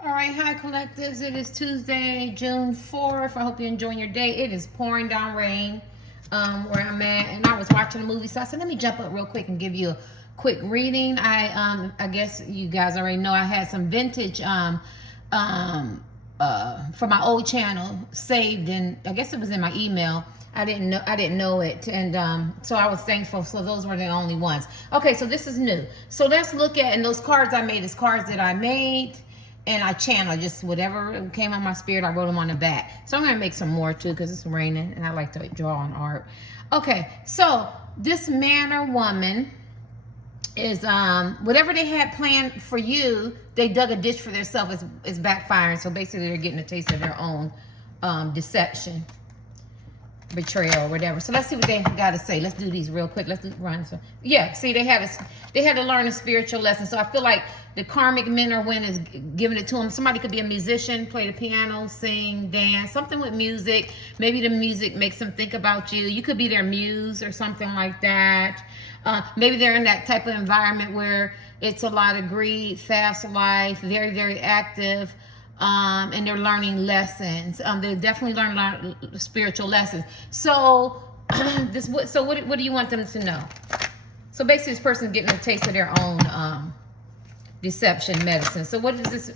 All right, hi collectives. It is Tuesday, June 4th. I hope you're enjoying your day. It is pouring down rain where I'm at, and I was watching a movie, so I said, let me jump up real quick and give you a quick reading. I guess you guys already know I had some vintage for my old channel saved, and I guess it was in my email. I didn't know it, and so I was thankful. So those were the only ones. Okay, so this is new. So let's look at, and those cards I made is cards that I made and I channel just whatever came on my spirit. I wrote them on the back. So I'm gonna make some more too because it's raining and I like to draw on art. Okay, so this man or woman is whatever they had planned for you, they dug a ditch for themselves. Is backfiring. So basically, they're getting a taste of their own deception, betrayal, or whatever. So let's see what they got to say. Let's do these real quick. Let's run. So yeah, see, they had to learn a spiritual lesson. So I feel like the karmic men or women is giving it to them. Somebody could be a musician, play the piano, sing, dance, something with music. Maybe the music makes them think about you. You could be their muse or something like that. Maybe they're in that type of environment where it's a lot of greed, fast life, very, very active. And they're learning lessons. They definitely learn a lot of spiritual lessons. So, what do you want them to know? So basically, this person's getting a taste of their own deception medicine. So what is this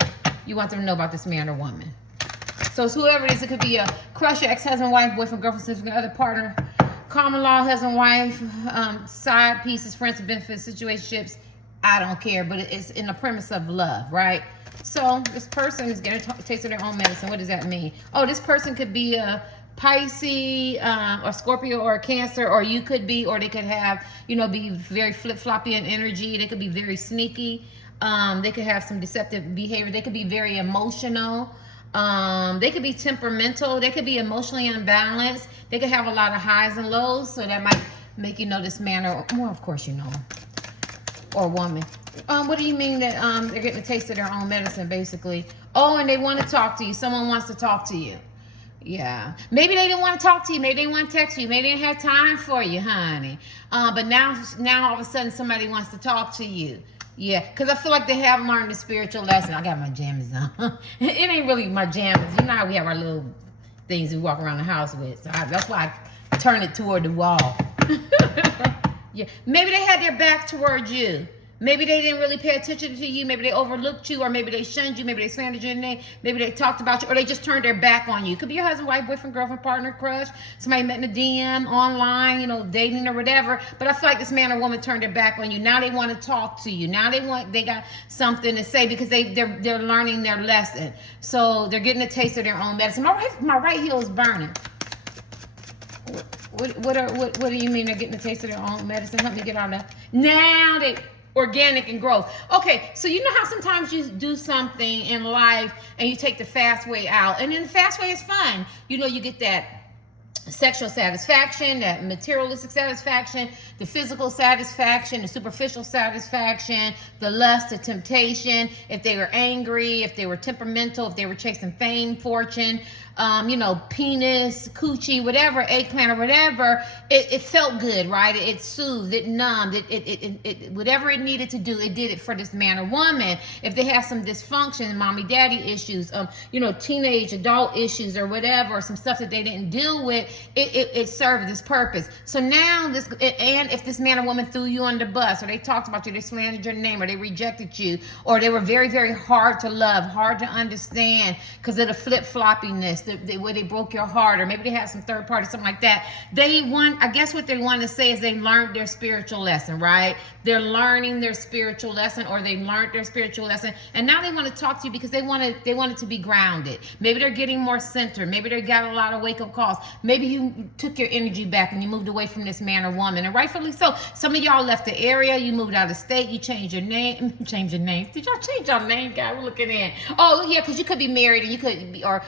you want them to know about this man or woman? So it's whoever it is. It could be a crush, your ex-husband, wife, boyfriend, girlfriend, significant other, partner, common law, husband, wife, side pieces, friends, benefits, situationships. I don't care, but it's in the premise of love, right? So this person is going to taste of their own medicine. What does that mean? Oh, this person could be a Pisces or Scorpio or a Cancer, or you could be, or they could have, be very flip-floppy in energy. They could be very sneaky. They could have some deceptive behavior. They could be very emotional. They could be temperamental. They could be emotionally unbalanced. They could have a lot of highs and lows. So that might make you know this man, or well, of course you know him, or woman. What do you mean that they're getting a taste of their own medicine, basically? Oh, and they want to talk to you. Someone wants to talk to you. Yeah. Maybe they didn't want to talk to you. Maybe they didn't want to text you. Maybe they didn't have time for you, honey. But now all of a sudden somebody wants to talk to you. Yeah, because I feel like they have learned the spiritual lesson. I got my jammies on. It ain't really my jammies. You know how we have our little things we walk around the house with. So that's why I turn it toward the wall. Yeah, maybe they had their back toward you. Maybe they didn't really pay attention to you. Maybe they overlooked you, or maybe they shunned you. Maybe they slandered your name. Maybe they talked about you, or they just turned their back on you. It could be your husband, wife, boyfriend, girlfriend, partner, crush, somebody met in a DM, online, dating or whatever. But I feel like this man or woman turned their back on you. Now they want to talk to you. Now they got something to say because they're learning their lesson. So they're getting a taste of their own medicine. My right heel is burning. What do you mean they're getting a taste of their own medicine? Help me get on that. Now they organic and growth. Okay, so you know how sometimes you do something in life and you take the fast way out, and then the fast way is fun. You get that sexual satisfaction, that materialistic satisfaction, the physical satisfaction, the superficial satisfaction, the lust, the temptation. If they were angry, if they were temperamental, if they were chasing fame, fortune, penis, coochie, whatever, eggplant or whatever, it felt good, right? It soothed, it numbed, it whatever it needed to do, it did it for this man or woman. If they have some dysfunction, mommy, daddy issues, teenage adult issues or whatever, or some stuff that they didn't deal with, it served this purpose. So now and if this man or woman threw you on the bus, or they talked about you, they slandered your name, or they rejected you, or they were very, very hard to love, hard to understand because of the flip-floppiness, the way they broke your heart, or maybe they had some third party, something like that. I guess what they want to say is they learned their spiritual lesson, right? They're learning their spiritual lesson, or they learned their spiritual lesson, and now they want to talk to you because they want it to be grounded. Maybe they're getting more centered. Maybe they got a lot of wake-up calls. Maybe you took your energy back and you moved away from this man or woman, and rightfully so. Some of y'all left the area, you moved out of state, you changed your name. Did y'all change your name, guys? We're looking in. Oh yeah, because you could be married, and you could be, or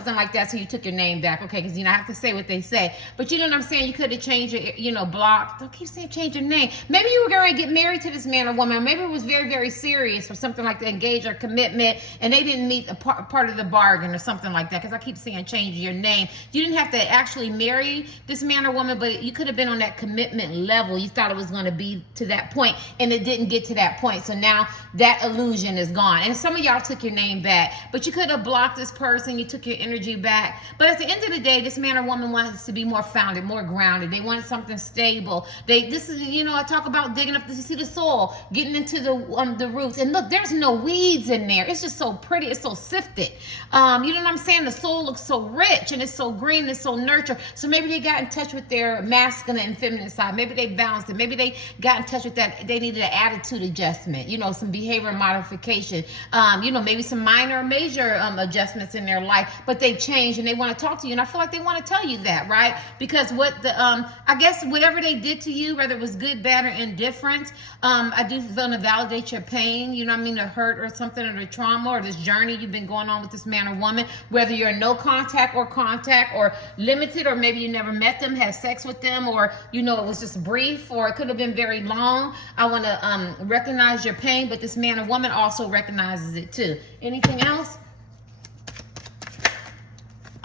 something like that, so you took your name back, okay? Because, I have to say what they say. But you know what I'm saying? You could have changed your, blocked. Don't keep saying change your name. Maybe you were going to get married to this man or woman. Maybe it was very, very serious or something like that, engaged or commitment, and they didn't meet a part of the bargain or something like that. Because I keep saying change your name. You didn't have to actually marry this man or woman, but you could have been on that commitment level. You thought it was going to be to that point, and it didn't get to that point. So now that illusion is gone. And some of y'all took your name back, but you could have blocked this person. You took your energy back. But at the end of the day, this man or woman wants to be more founded, more grounded. They wanted something stable. I talk about digging up to see the soil, getting into the roots. And look, there's no weeds in there. It's just so pretty. It's so sifted. You know what I'm saying? The soil looks so rich, and it's so green, it's so nurtured. So maybe they got in touch with their masculine and feminine side. Maybe they balanced it. Maybe they got in touch with that. They needed an attitude adjustment, some behavior modification, maybe some minor or major adjustments in their life, but they've changed and they want to talk to you. And I feel like they want to tell you that, right? Because I guess whatever they did to you, whether it was good, bad, or indifference, I do want to validate your pain, the hurt or something, or the trauma or this journey you've been going on with this man or woman, whether you're in no contact or limited, or maybe you never met them, had sex with them, or, it was just brief, or it could have been very long. I want to recognize your pain, but this man or woman also recognizes it too. Anything else?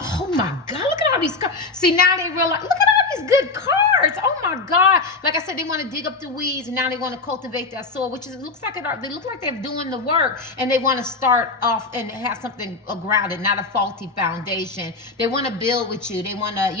Oh my God, look at all these cards. See, now they realize, look at all these good cards. Oh my God. Like I said, they want to dig up the weeds, and now they want to cultivate that soil, which looks like they look like they're doing the work, and they want to start off and have something grounded, not a faulty foundation. They want to build with you. They want to,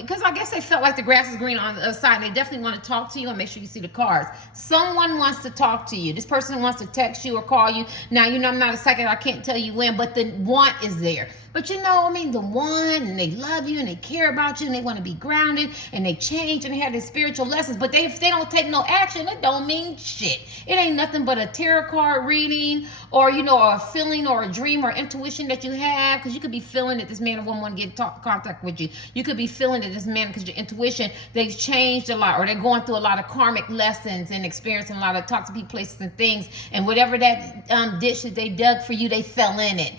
because I guess they felt like the grass is green on the other side, and they definitely want to talk to you, and make sure you see the cards. Someone wants to talk to you. This person wants to text you or call you. Now, I'm not a psychic. I can't tell you when, but the want is there. But the one, and they love you, and they care about you, and they want to be grounded, and they change, and they have their spiritual lessons. But if they don't take no action, it don't mean shit. It ain't nothing but a tarot card reading, or or a feeling, or a dream, or intuition that you have, because you could be feeling that this man or woman want to get in contact with you. You could be feeling that this man, because your intuition, they've changed a lot, or they're going through a lot of karmic lessons and experiencing a lot of toxic places and things, and whatever that ditch that they dug for you, they fell in it.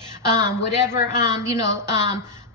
Whatever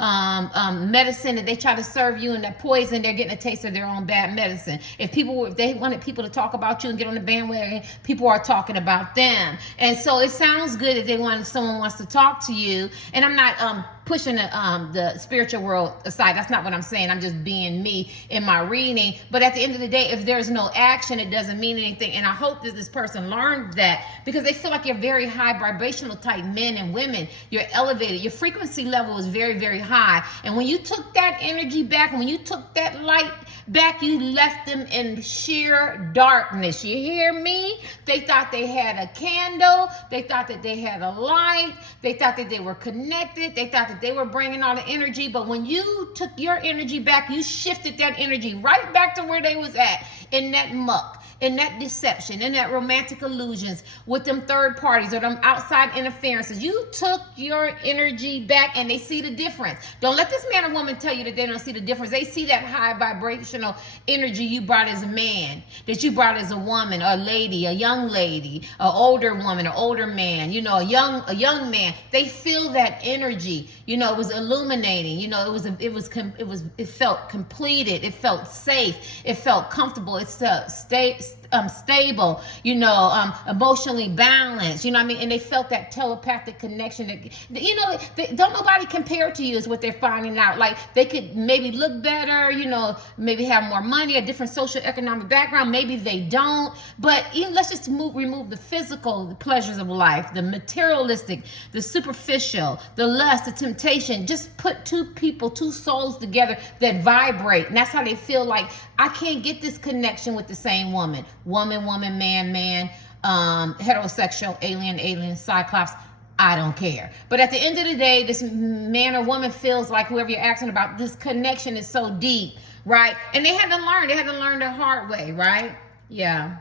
medicine that they try to serve you, and that poison, they're getting a taste of their own bad medicine. If they wanted people to talk about you and get on the bandwagon, people are talking about them. And so it sounds good that someone wants to talk to you. And I'm not pushing the spiritual world aside. That's not what I'm saying. I'm just being me in my reading. But at the end of the day, if there's no action, it doesn't mean anything. And I hope that this person learned that, because they feel like you're very high vibrational type men and women. You're elevated. Your frequency level is very, very high. And when you took that energy back, and when you took that light back, you left them in sheer darkness. You hear me? They thought they had a candle. They thought that they had a light. They thought that they were connected. They thought that they were bringing all the energy. But when you took your energy back, you shifted that energy right back to where they was at, in that muck, in that deception, in that romantic illusions with them third parties or them outside interferences. You took your energy back, and they see the difference. Don't let this man or woman tell you that they don't see the difference. They see that high vibrational energy you brought as a man, that you brought as a woman, a lady, a young lady, an older woman, an older man, a young man. They feel that energy. It was illuminating. It felt completed. It felt safe. It felt comfortable. It's stable, emotionally balanced, and they felt that telepathic connection that, don't nobody compare to you, is what they're finding out. Like, they could maybe look better, maybe have more money, a different social economic background, maybe they don't, but let's just remove the physical, the pleasures of life, the materialistic, the superficial, the lust, the temptation. Just put two souls together that vibrate, and that's how they feel like, I can't get this connection with the same woman, man, heterosexual, alien, cyclops. I don't care. But at the end of the day, this man or woman feels like, whoever you're asking about, this connection is so deep, right? And they had to learn the hard way, right? Yeah,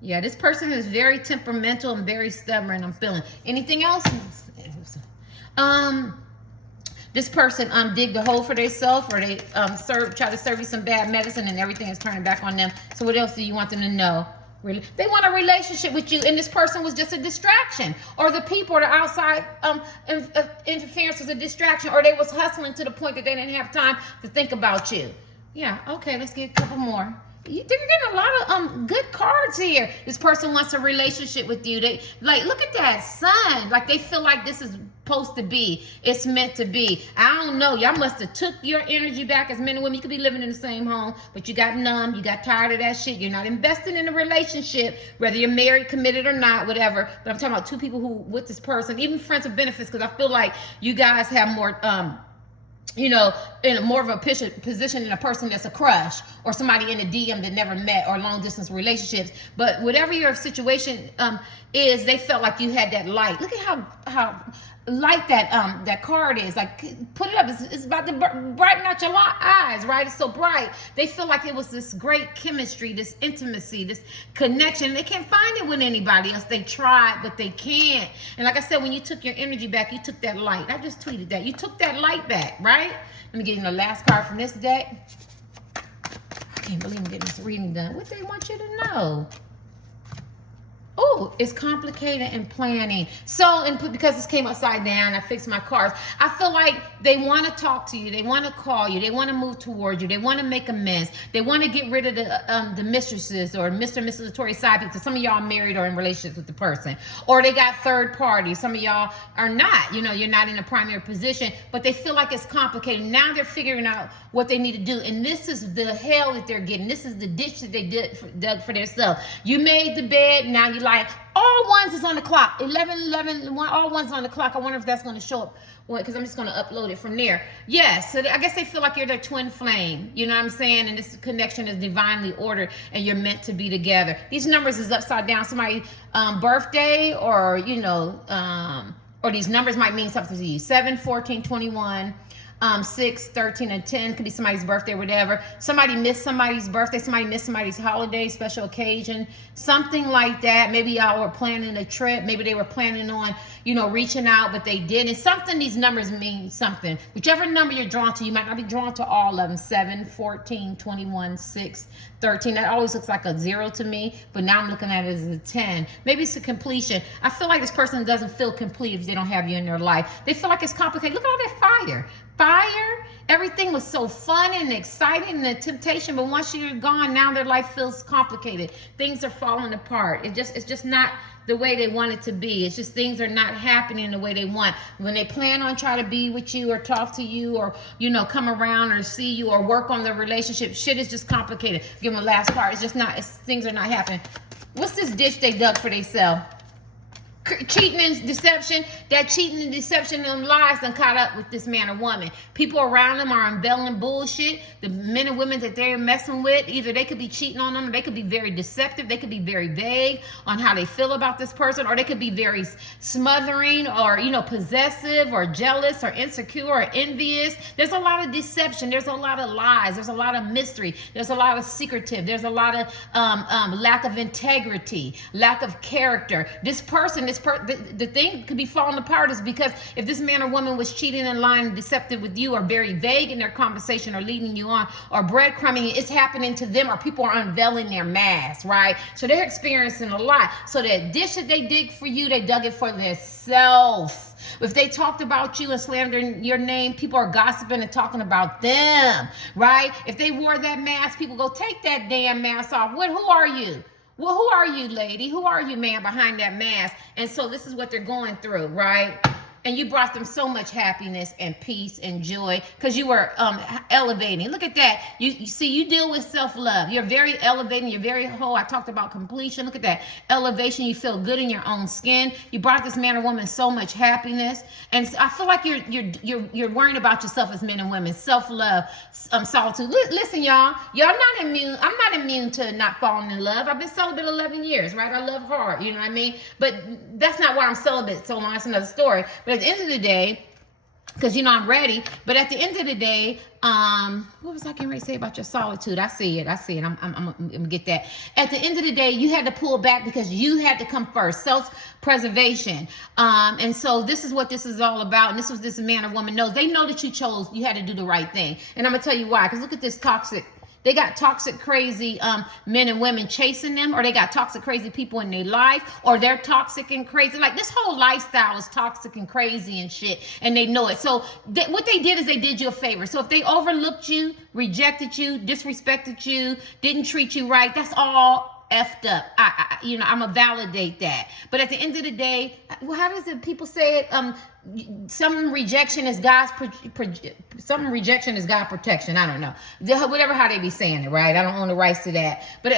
this person is very temperamental and very stubborn, I'm feeling. Anything else? This person digged a hole for themselves, or they try to serve you some bad medicine, and everything is turning back on them. So what else do you want them to know? They want a relationship with you, and this person was just a distraction, or the people or the outside interference was a distraction, or they was hustling to the point that they didn't have time to think about you. Yeah, okay, let's get a couple more. You're getting a lot of good cards here. This person wants a relationship with you. They like, look at that sun. Like they feel like this is supposed to be. It's meant to be. I don't know. Y'all must have took your energy back as men and women. You could be living in the same home, but you got numb. You got tired of that shit. You're not investing in a relationship, whether you're married, committed or not, whatever. But I'm talking about two people who with this person, even friends with benefits, because I feel like you guys have more you know, in a more of a position than a person that's a crush or somebody in a DM that never met, or long distance relationships. But whatever your situation is, they felt like you had that light. Look at how light that card is. Like, put it up. It's about to brighten out your eyes, right? It's so bright. They feel like it was this great chemistry, this intimacy, this connection. They can't find it with anybody else. They tried, but they can't. And like I said, when you took your energy back, you took that light. I just tweeted that. You took that light back, right? Let me get you the last card from this deck. I can't believe I'm getting this reading done. What do they want you to know? Oh, it's complicated and planning. So, and because this came upside down, I fixed my cards. I feel like they want to talk to you. They want to call you. They want to move towards you. They want to make amends. They want to get rid of the mistresses or Mr. and Mrs. Latoya side people. Some of y'all married or in relationships with the person. Or they got third parties. Some of y'all are not. You know, you're not in a primary position, but they feel like it's complicated. Now they're figuring out what they need to do. And this is the hell that they're getting. This is the ditch that they dug for themselves. You made the bed. Now you like, all ones is on the clock. 11, all ones on the clock. I wonder if that's going to show up, because I'm just going to upload it from there. Yes, so I guess they feel like you're their twin flame. You know what I'm saying? And this connection is divinely ordered, and you're meant to be together. These numbers is upside down. Somebody's birthday, or, you know, or these numbers might mean something to you. 7, 14, 21. 6, 13, and 10 could be somebody's birthday, whatever. Somebody missed somebody's birthday. Somebody missed somebody's holiday, special occasion, something like that. Maybe y'all were planning a trip. Maybe they were planning on, you know, reaching out, but they didn't. Something, these numbers mean something. Whichever number you're drawn to, you might not be drawn to all of them. 7, 14, 21, 6, 13. That always looks like a 0 to me, but now I'm looking at it as a 10. Maybe it's a completion. I feel like this person doesn't feel complete if they don't have you in their life. They feel like it's complicated. Look at all that fire. Everything was so fun and exciting and a temptation, but once you're gone, now their life feels complicated. Things are falling apart. It's just not the way they want it to be. It's just things are not happening the way they want. When they plan on trying to be with you or talk to you or, you know, come around or see you or work on their relationship, shit is just complicated. Give them the last part. It's just not, things are not happening. What's this ditch they dug for themselves? Cheating and deception. That cheating and deception and lies done caught up with this man or woman. People around them are unveiling bullshit. The men and women that they're messing with, either they could be cheating on them, or they could be very deceptive. They could be very vague on how they feel about this person, or they could be very smothering, or, you know, possessive or jealous or insecure or envious. There's a lot of deception. There's a lot of lies. There's a lot of mystery. There's a lot of secretive. There's a lot of lack of integrity, lack of character. This person, the thing could be falling apart is because if this man or woman was cheating and lying and deceptive with you, or very vague in their conversation, or leading you on, or breadcrumbing, it's happening to them, or people are unveiling their masks, right? So they're experiencing a lot. So that dish that they dig for you, they dug it for themselves. If they talked about you and slandered your name, people are gossiping and talking about them, right? If they wore that mask, people go, take that damn mask off. Who are you? Well, who are you, lady? Who are you, man, behind that mask? And so this is what they're going through, right? And you brought them so much happiness and peace and joy because you were elevating. Look at that. You see, you deal with self-love. You're very elevating. You're very whole. I talked about completion. Look at that. Elevation. You feel good in your own skin. You brought this man or woman so much happiness. And I feel like you're worrying about yourself as men and women. Self-love, solitude. Listen, y'all. Y'all not immune. I'm not immune to not falling in love. I've been celibate 11 years, right? I love hard. You know what I mean? But that's not why I'm celibate so long. That's another story. But at the end of the day, because, you know, I'm ready. But at the end of the day, what was I getting ready to say about your solitude? I see it. I'm gonna get that. At the end of the day, you had to pull back because you had to come first. Self-preservation. And so this is what this is all about. And this was man or woman knows. They know that you had to do the right thing. And I'm gonna tell you why. Because look at this toxic They got toxic, crazy men and women chasing them, or they got toxic, crazy people in their life, or they're toxic and crazy. Like, this whole lifestyle is toxic and crazy and shit, and they know it. So what they did is they did you a favor. So if they overlooked you, rejected you, disrespected you, didn't treat you right, that's all effed up. I'm gonna validate that. But at the end of the day, well, how does people say it? Some rejection is God's some rejection is God protection. I don't know, whatever how they be saying it, right? I don't own the rights to that. But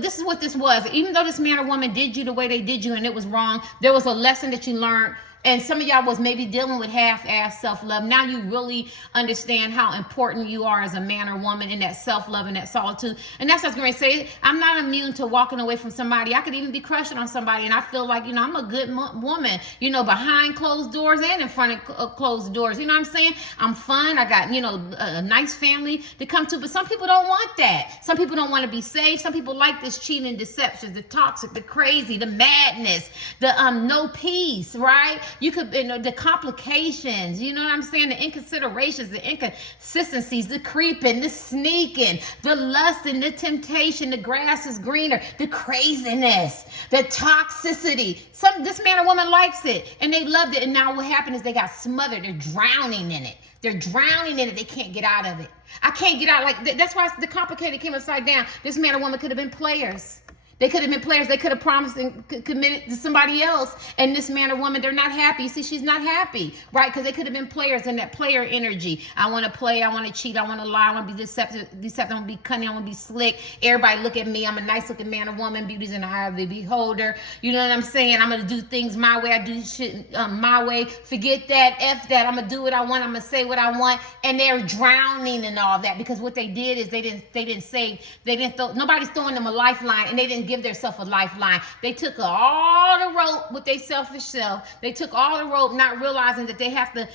this is what this was. Even though this man or woman did you the way they did you and it was wrong, there was a lesson that you learned. And some of y'all was maybe dealing with half-ass self-love. Now you really understand how important you are as a man or woman in that self-love and that solitude. And that's what I was going to say. I'm not immune to walking away from somebody. I could even be crushing on somebody, and I feel like, I'm a good woman, behind closed doors and in front of closed doors. You know what I'm saying? I'm fun. I got, a nice family to come to. But some people don't want that. Some people don't want to be saved. Some people like this cheating, deception, the toxic, the crazy, the madness, the no peace, right? You could, the complications, you know what I'm saying? The inconsiderations, the inconsistencies, the creeping, the sneaking, the lust and the temptation, the grass is greener, the craziness, the toxicity. This man or woman likes it and they loved it. And now what happened is they got smothered. They're drowning in it. They're drowning in it. They can't get out of it. I can't get out. Like, that's why the complicated came upside down. This man or woman could have been players. They could have been players. They could have promised and committed to somebody else. And this man or woman, they're not happy. See, she's not happy, right? Because they could have been players in that player energy. I want to play. I want to cheat. I want to lie. I want to be deceptive. I want to be cunning. I want to be slick. Everybody look at me. I'm a nice looking man or woman. Beauty's in the eye of the beholder. You know what I'm saying? I'm going to do things my way. I do shit my way. Forget that. F that. I'm going to do what I want. I'm going to say what I want. And they're drowning in all that because what they did is they didn't save. Nobody's throwing them a lifeline, and they didn't give themselves a lifeline. They took all the rope with their selfish self. They took all the rope, not realizing that they have to,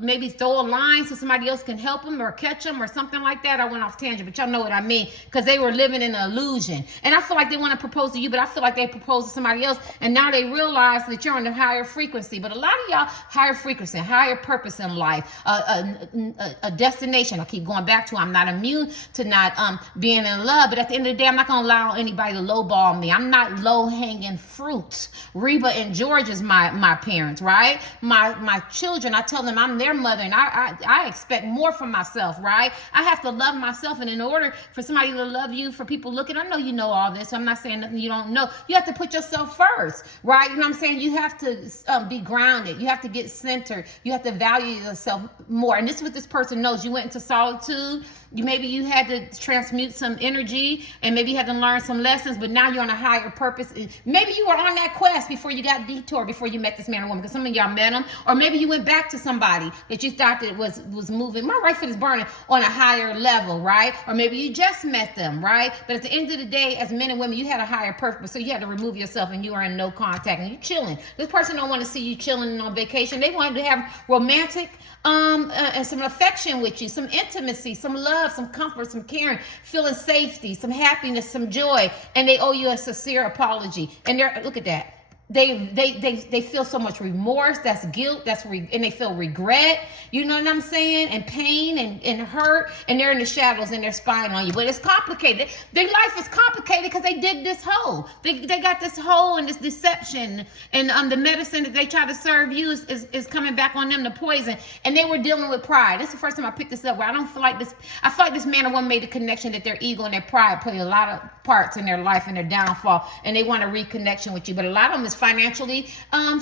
maybe throw a line so somebody else can help them or catch them or something like that. I went off tangent, but y'all know what I mean, because they were living in an illusion. And I feel like they want to propose to you, but I feel like they proposed to somebody else, and now they realize that you're on a higher frequency. But a lot of y'all, higher frequency, higher purpose in life, a destination. I keep going back to, I'm not immune to not being in love, but at the end of the day, I'm not going to allow anybody to lowball me. I'm not low-hanging fruit. Reba and George is my parents, right? My children, I tell them I'm their mother, and I expect more from myself, right? I have to love myself, and in order for somebody to love you, for people looking, I know you know all this, so I'm not saying nothing you don't know. You have to put yourself first, right? You know what I'm saying? You have to be grounded. You have to get centered. You have to value yourself more. And this is what this person knows. You went into solitude. Maybe you had to transmute some energy, and maybe you had to learn some lessons, but now you're on a higher purpose. Maybe you were on that quest before you got detoured, before you met this man or woman, because some of y'all met him, or maybe you went back to somebody that you thought that was moving. My right foot is burning on a higher level, right? Or maybe you just met them, right? But at the end of the day, as men and women, you had a higher purpose, so you had to remove yourself, and you are in no contact, and you're chilling. This person don't want to see you chilling on vacation. They wanted to have romantic and some affection with you, some intimacy, some love, some comfort, some caring, feeling safety, some happiness, some joy, and they owe you a sincere apology. And look at that. They feel so much remorse, that's guilt, and they feel regret, you know what I'm saying, and pain and hurt, and they're in the shadows and they're spying on you. But it's complicated. Their life is complicated because they dig this hole. They got this hole and this deception, and the medicine that they try to serve you is coming back on them, the poison. And they were dealing with pride. This is the first time I picked this up, where I feel like this man or woman made a connection that their ego and their pride play a lot of parts in their life and their downfall, and they want a reconnection with you. But a lot of them is financially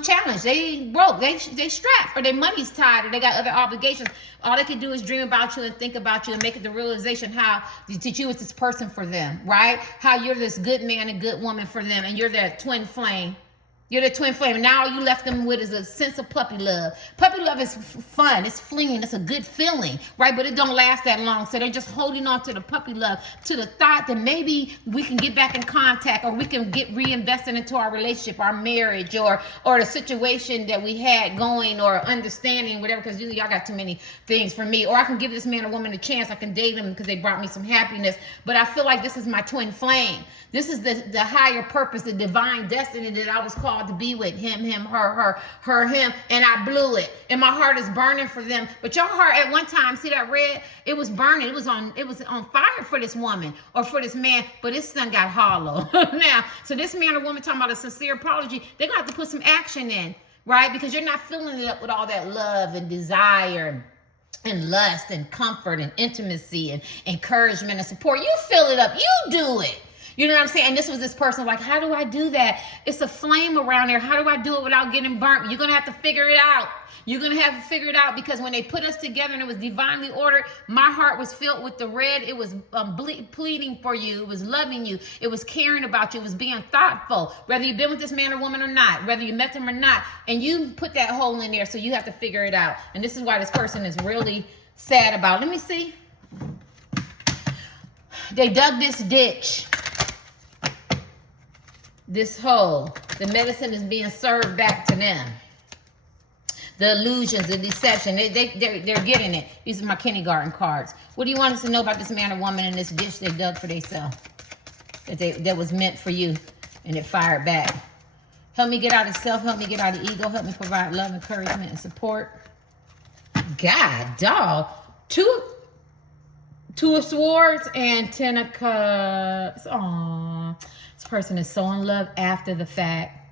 challenged. They broke. They strapped, or their money's tied, or they got other obligations. All they can do is dream about you and think about you and make it the realization how that you is this person for them, right? How you're this good man and good woman for them, and you're their twin flame. You're the twin flame. Now all you left them with is a sense of puppy love. Puppy love is fun. It's fleeting. It's a good feeling, right? But it don't last that long. So they're just holding on to the puppy love, to the thought that maybe we can get back in contact, or we can get reinvested into our relationship, our marriage, or the situation that we had going, or understanding, whatever, because y'all got too many things for me. Or I can give this man or woman a chance. I can date them because they brought me some happiness. But I feel like this is my twin flame. This is the higher purpose, the divine destiny that I was called called to be with him, him, and I blew it. And my heart is burning for them. But your heart at one time, see that red? It was burning. It was on fire for this woman or for this man, but this thing got hollow. Now, so this man or woman talking about a sincere apology, they're gonna have to put some action in, right? Because you're not filling it up with all that love and desire and lust and comfort and intimacy and encouragement and support. You fill it up. You do it. You know what I'm saying? And this was this person like, how do I do that? It's a flame around there. How do I do it without getting burnt? You're going to have to figure it out. You're going to have to figure it out, because when they put us together and it was divinely ordered, my heart was filled with the red. It was pleading for you. It was loving you. It was caring about you. It was being thoughtful, whether you've been with this man or woman or not, whether you met them or not. And you put that hole in there, so you have to figure it out. And this is why this person is really sad about it. Let me see. They dug this ditch, this hole. The medicine is being served back to them. The illusions, the deception, they're getting it. These are my kindergarten cards. What do you want us to know about this man or woman in this ditch they dug for themselves? That was meant for you, and it fired back. Help me get out of self. Help me get out of ego. Help me provide love, encouragement, and support. God, dog. Two of Swords and Ten of Cups. Aww. This person is so in love after the fact.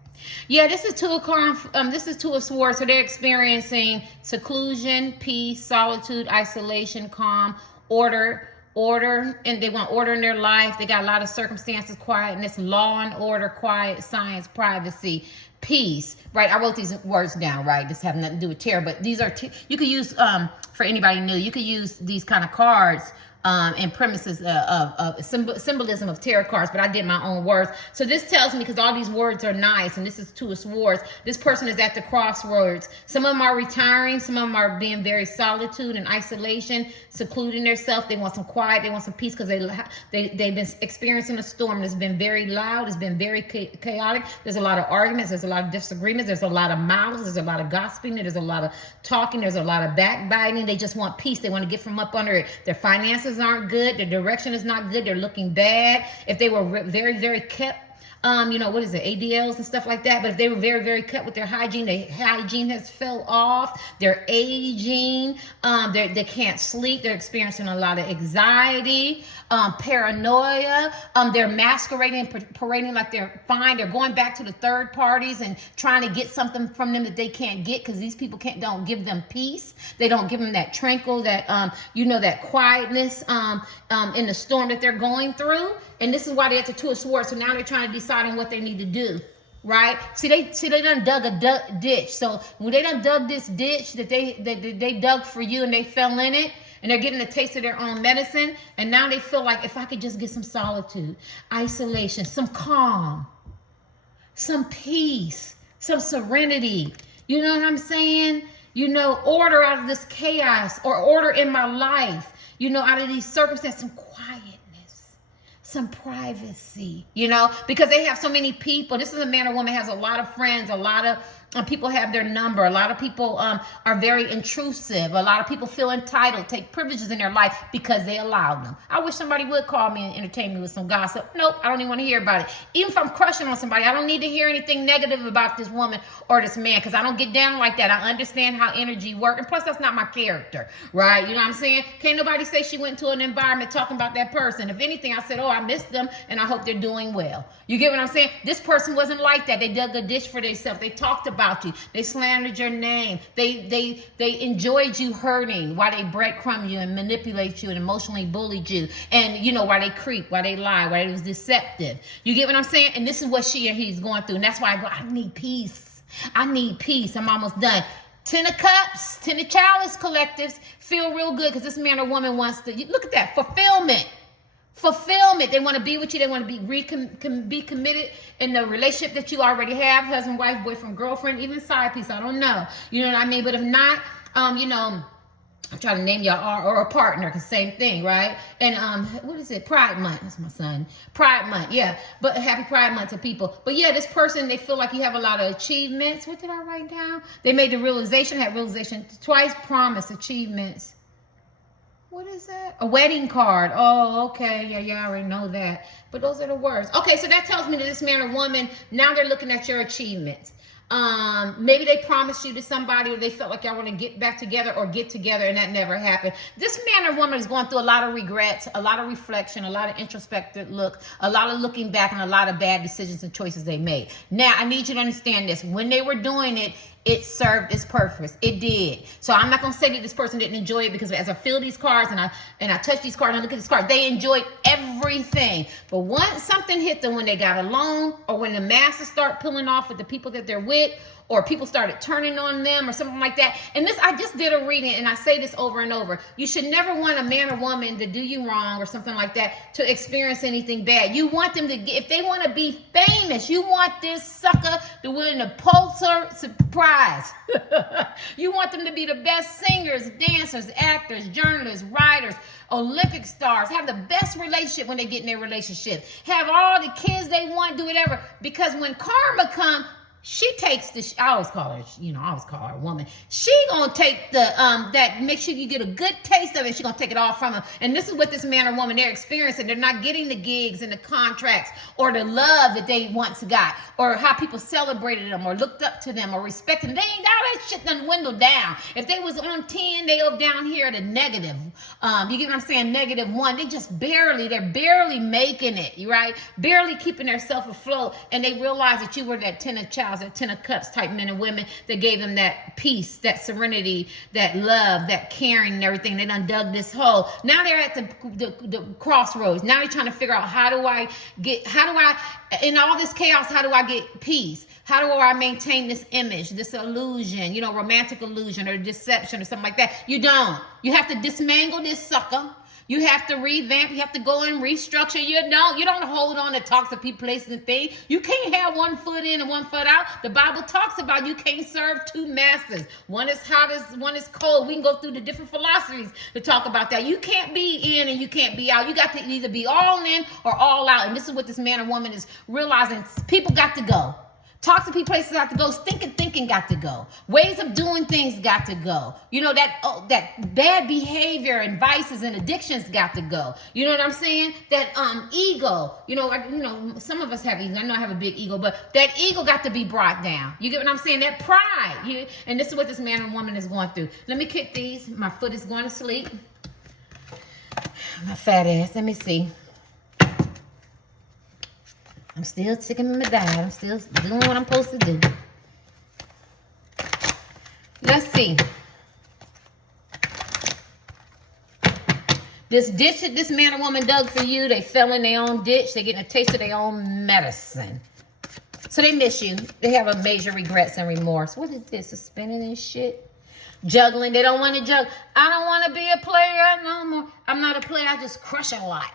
Yeah, this is Two of Swords. So they're experiencing seclusion, peace, solitude, isolation, calm, order, and they want order in their life. They got a lot of circumstances, quietness, law and order, quiet, science, privacy, peace. Right? I wrote these words down, right? This have nothing to do with tarot, but these are you could use for anybody new. You could use these kind of cards and premises of symbolism of tarot cards, but I did my own words. So this tells me, because all these words are nice, and this is Two of Swords, this person is at the crossroads. Some of them are retiring, some of them are being very solitude and isolation, secluding themselves. They want some quiet, they want some peace, because they've been experiencing a storm that's been very loud, it's been very chaotic. There's a lot of arguments, there's a lot of disagreements, there's a lot of mouths, there's a lot of gossiping, there's a lot of talking, there's a lot of backbiting. They just want peace. They want to get from up under it. Their finances aren't good, their direction is not good, they're looking bad. If they were very, very kept, what is it, ADLs and stuff like that, but if they were very, very kept with their hygiene, their hygiene has fell off, they're aging, they can't sleep, they're experiencing a lot of anxiety, paranoia, they're masquerading and parading like they're fine, they're going back to the third parties and trying to get something from them that they can't get, because these people don't give them peace, they don't give them that tranquil, that that quietness in the storm that they're going through. And this is why they're at the Two of Swords. So now they're trying to decide on what they need to do, right? See, they done dug a ditch. So when they done dug this ditch that they dug for you, and they fell in it, and they're getting a taste of their own medicine, and now they feel like, if I could just get some solitude, isolation, some calm, some peace, some serenity, you know what I'm saying? Order out of this chaos, or order in my life, out of these circumstances, some quiet, some privacy, because they have so many people. This is a man or woman has a lot of friends, a lot of people have their number. A lot of people are very intrusive. A lot of people feel entitled, take privileges in their life because they allow them. I wish somebody would call me and entertain me with some gossip. Nope, I don't even want to hear about it. Even if I'm crushing on somebody, I don't need to hear anything negative about this woman or this man, because I don't get down like that. I understand how energy works, and plus that's not my character, right? You know what I'm saying? Can't nobody say she went to an environment talking about that person. If anything, I said, oh, I miss them and I hope they're doing well. You get what I'm saying? This person wasn't like that. They dug a ditch for themselves. They talked about you. They slandered your name. They enjoyed you hurting, while they breadcrumb you and manipulate you and emotionally bullied you. And why they creep, why they lie, why it was deceptive. You get what I'm saying? And this is what she and he's going through. And that's why I go, I need peace. I need peace. I'm almost done. Ten of Cups, Ten of Chalice collectives feel real good, because this man or woman wants to, look at that, fulfillment. They want to be with you. They want to be committed in the relationship that you already have, husband, wife, boyfriend, girlfriend, even side piece. I don't know. You know what I mean? But if not, I'm trying to name y'all, or a partner, because same thing, right? And what is it? Pride Month. That's my son. Pride Month, yeah. But happy Pride Month to people. But yeah, this person, they feel like you have a lot of achievements. What did I write down? They made the realization, had realization twice, promise, achievements. What is that? A wedding card. Oh, okay. Yeah, I already know that. But those are the words. Okay, so that tells me that this man or woman, now they're looking at your achievements. Maybe they promised you to somebody, or they felt like y'all want to get back together or get together, and that never happened. This man or woman is going through a lot of regrets, a lot of reflection, a lot of introspective look, a lot of looking back, and a lot of bad decisions and choices they made. Now, I need you to understand this. When they were doing it, it served its purpose. It did. So I'm not gonna say that this person didn't enjoy it, because as I feel these cards and I touch these cards and I look at these cards, they enjoyed everything. But once something hit them, when they got alone, or when the masks start pulling off with the people that they're with, or people started turning on them or something like that. And this, I just did a reading, and I say this over and over. You should never want a man or woman to do you wrong or something like that to experience anything bad. You want them to get, if they want to be famous, you want this sucker to win a Pulitzer Prize. You want them to be the best singers, dancers, actors, journalists, writers, Olympic stars, have the best relationship when they get in their relationship, have all the kids they want, do whatever. Because when karma comes, she takes the, I always call her, I always call her a woman. She gonna take the, that, make sure you get a good taste of it. She gonna take it all from them. And this is what this man or woman, they're experiencing. They're not getting the gigs and the contracts or the love that they once got, or how people celebrated them or looked up to them or respected them. They ain't, all that shit done dwindled down. If they was on 10, they go down here at a negative. You get what I'm saying? -1. They just they're barely making it, right? Barely keeping themselves afloat. And they realize that you were that 10 of child, that 10 of cups type men and women that gave them that peace, that serenity, that love, that caring and everything. They done dug this hole. Now they're at the crossroads. Now they're trying to figure out, in all this chaos, how do I get peace? How do I maintain this image, this illusion, romantic illusion or deception or something like that? You don't. You have to dismantle this sucker. You have to revamp. You have to go and restructure. You don't hold on to toxic people, places, and things. You can't have one foot in and one foot out. The Bible talks about you can't serve two masters. One is hot, one is cold. We can go through the different philosophies to talk about that. You can't be in and you can't be out. You got to either be all in or all out. And this is what this man or woman is realizing. People got to go. Toxic people, places got to go. Thinking got to go. Ways of doing things got to go. That bad behavior and vices and addictions got to go. You know what I'm saying? That ego. Some of us have ego. I know I have a big ego, but that ego got to be brought down. You get what I'm saying? That pride. And this is what this man and woman is going through. Let me kick these. My foot is going to sleep. My fat ass. Let me see. I'm still sticking my diet. I'm still doing what I'm supposed to do. Let's see. This ditch that this man or woman dug for you, they fell in their own ditch. They're getting a taste of their own medicine. So they miss you. They have a major regrets and remorse. What is this? Suspending and shit? Juggling. They don't want to juggle. I don't want to be a player no more. I'm not a player. I just crush a lot.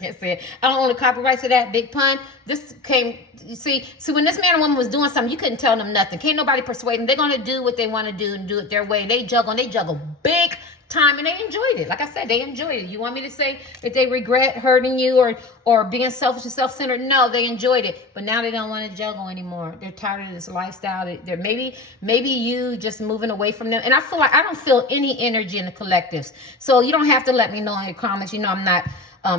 Can't say it. I don't own the copyright to that. Big pun. This came, you see, when this man or woman was doing something, you couldn't tell them nothing. Can't nobody persuade them. They're going to do what they want to do and do it their way. They juggle big time, and they enjoyed it. Like I said, they enjoyed it. You want me to say that they regret hurting you or being selfish and self-centered? No, they enjoyed it, but now they don't want to juggle anymore. They're tired of this lifestyle. They're maybe you just moving away from them. And I feel like I don't feel any energy in the collectives. So you don't have to let me know in your comments. I'm not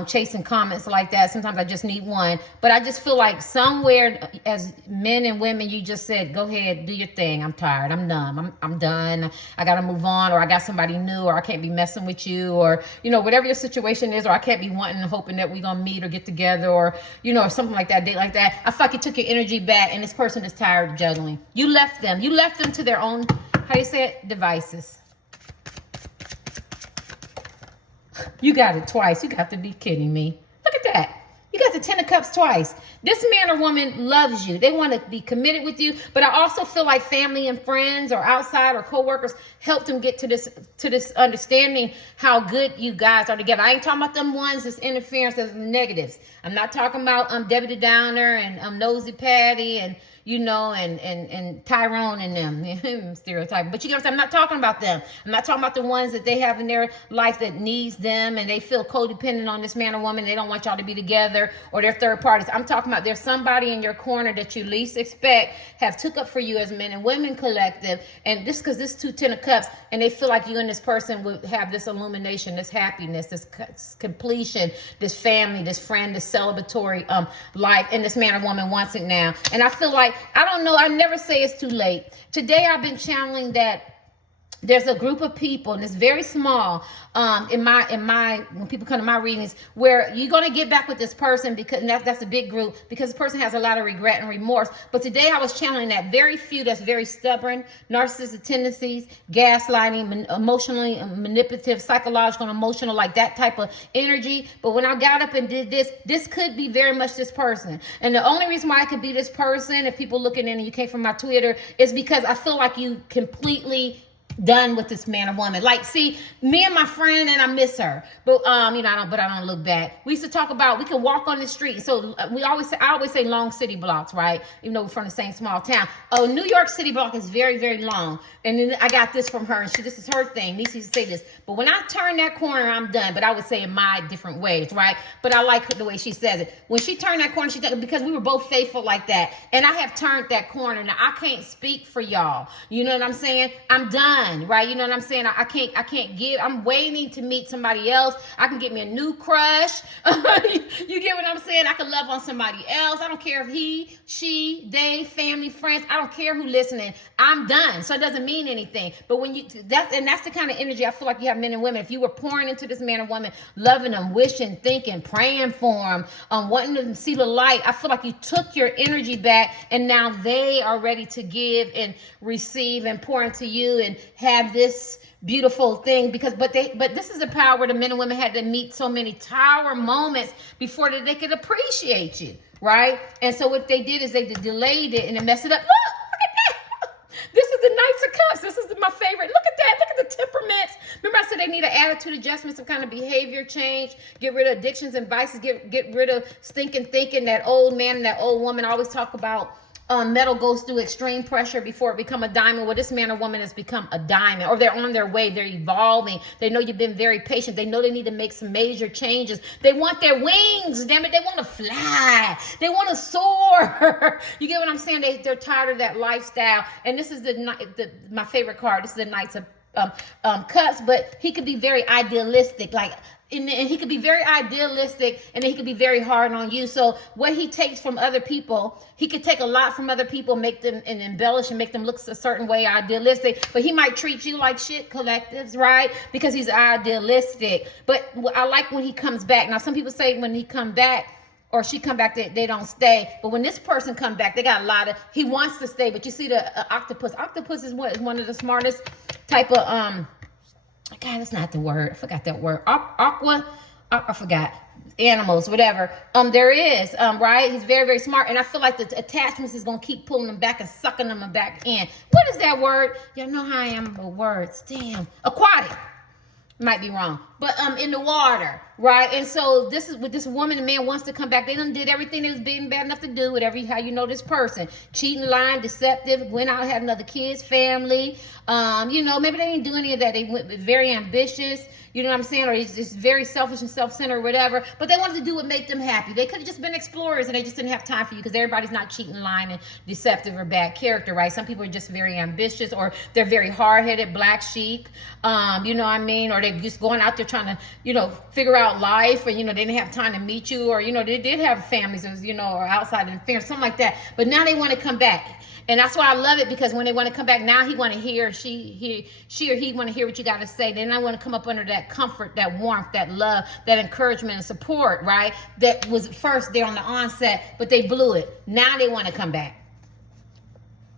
chasing comments like that. Sometimes I just need one, but I just feel like somewhere as men and women, you just said, go ahead, do your thing. I'm tired. I'm done. I'm done. I got to move on, or I got somebody new, or I can't be messing with you, or, whatever your situation is, or I can't be wanting and hoping that we're going to meet or get together, or, or something like that, date like that. I feel like you took your energy back, and this person is tired of juggling. You left them to their own, how do you say it? Devices. You got it twice. You got to be kidding me. Look at that. You got the 10 of Cups twice. This man or woman loves you. They want to be committed with you. But I also feel like family and friends or outside or coworkers helped them get to this understanding how good you guys are together. I ain't talking about them ones that's interference, that's negatives. I'm not talking about Debbie the Downer and Nosy Patty and and Tyrone and them, stereotyping. But you get what I'm saying? I'm not talking about them. I'm not talking about the ones that they have in their life that needs them and they feel codependent on this man or woman. They don't want y'all to be together, or they're third parties. I'm talking about about there's somebody in your corner that you least expect have took up for you as men and women collective. And this because this 2 10 of cups, and they feel like you and this person would have this illumination, this happiness, this completion, this family, this friend, this celebratory life. And this man or woman wants it now. And I feel like, I don't know, I never say it's too late. Today I've been channeling that there's a group of people, and it's very small, in my when people come to my readings, where you're going to get back with this person, because that's a big group, because the person has a lot of regret and remorse. But today I was channeling that very few that's very stubborn, narcissistic tendencies, gaslighting, emotionally manipulative, psychological, emotional, like that type of energy. But when I got up and did this could be very much this person. And the only reason why I could be this person, if people looking in and you came from my Twitter, is because I feel like you completely done with this man or woman. Like, see, me and my friend, and I miss her, but I don't look back. We used to talk about, we could walk on the street. So I always say long city blocks, right? Even though we're from the same small town. Oh, New York City block is very, very long. And then I got this from her, and this is her thing. Niecy used to say this, but when I turn that corner, I'm done. But I would say in my different ways, right? But I like the way she says it. When she turned that corner, because we were both faithful like that. And I have turned that corner. Now, I can't speak for y'all. You know what I'm saying? I'm done. Right? You know what I'm saying? I can't give. I'm waiting to meet somebody else. I can get me a new crush. You get what I'm saying? I can love on somebody else. I don't care if he, she, they, family, friends. I don't care who listening. I'm done. So it doesn't mean anything. But when that's the kind of energy I feel like you have, men and women. If you were pouring into this man or woman, loving them, wishing, thinking, praying for them, wanting them to see the light, I feel like you took your energy back, and now they are ready to give and receive and pour into you and have this beautiful thing. But this is the power the men and women had to meet so many tower moments before that they could appreciate you, right? And so what they did is they delayed it and they messed it up. Look at that. This is the Knights of Cups. This is my favorite. Look at that. Look at the temperaments. Remember I said they need an attitude adjustment, some kind of behavior change, get rid of addictions and vices, get rid of stinking thinking. That old man and that old woman always talk about metal goes through extreme pressure before it become a diamond. Well, this man or woman has become a diamond, or they're on their way. They're evolving. They know you've been very patient. They know they need to make some major changes. They want their wings. Damn it. They want to fly. They want to soar. You get what I'm saying? They're tired of that lifestyle. And this is my favorite card. This is the Knights of Cups, but he could be very idealistic, like, and he could be very idealistic, and then he could be very hard on you. So what he takes from other people, he could take a lot from other people, make them and embellish and make them look a certain way, idealistic. But he might treat you like shit, collectives, right? Because he's idealistic. But I like when he comes back. Now, some people say when he come back, or she come back, they don't stay. But when this person come back, they got a lot of, he wants to stay. But you see the octopus. Octopus is one of the smartest type of, God, that's not the word. I forgot that word. I forgot. Animals, whatever. There is, right? He's very, very smart. And I feel like the attachments is going to keep pulling them back and sucking them back in. What is that word? Y'all know how I am about words. Damn. Aquatic. Might be wrong, but in the water, right? And so this is what this woman and man wants to come back. They done did everything they was being bad enough to do, whatever, how you know this person. Cheating, lying, deceptive, went out, had another kid's family. Maybe they didn't do any of that. They went very ambitious, you know what I'm saying? Or he's just very selfish and self-centered or whatever. But they wanted to do what made them happy. They could have just been explorers, and they just didn't have time for you, because everybody's not cheating, lying, and deceptive or bad character, right? Some people are just very ambitious, or they're very hard-headed, black sheep, you know what I mean? Or they're just going out there trying to, figure out life, or, they didn't have time to meet you, or, they did have families, or outside interference, something like that. But now they want to come back. And that's why I love it, because when they want to come back, now he want to hear, she or he want to hear what you got to say. Then I want to come up under that comfort, that warmth, that love, that encouragement and support, right? That was first there on the onset, but they blew it. Now they want to come back.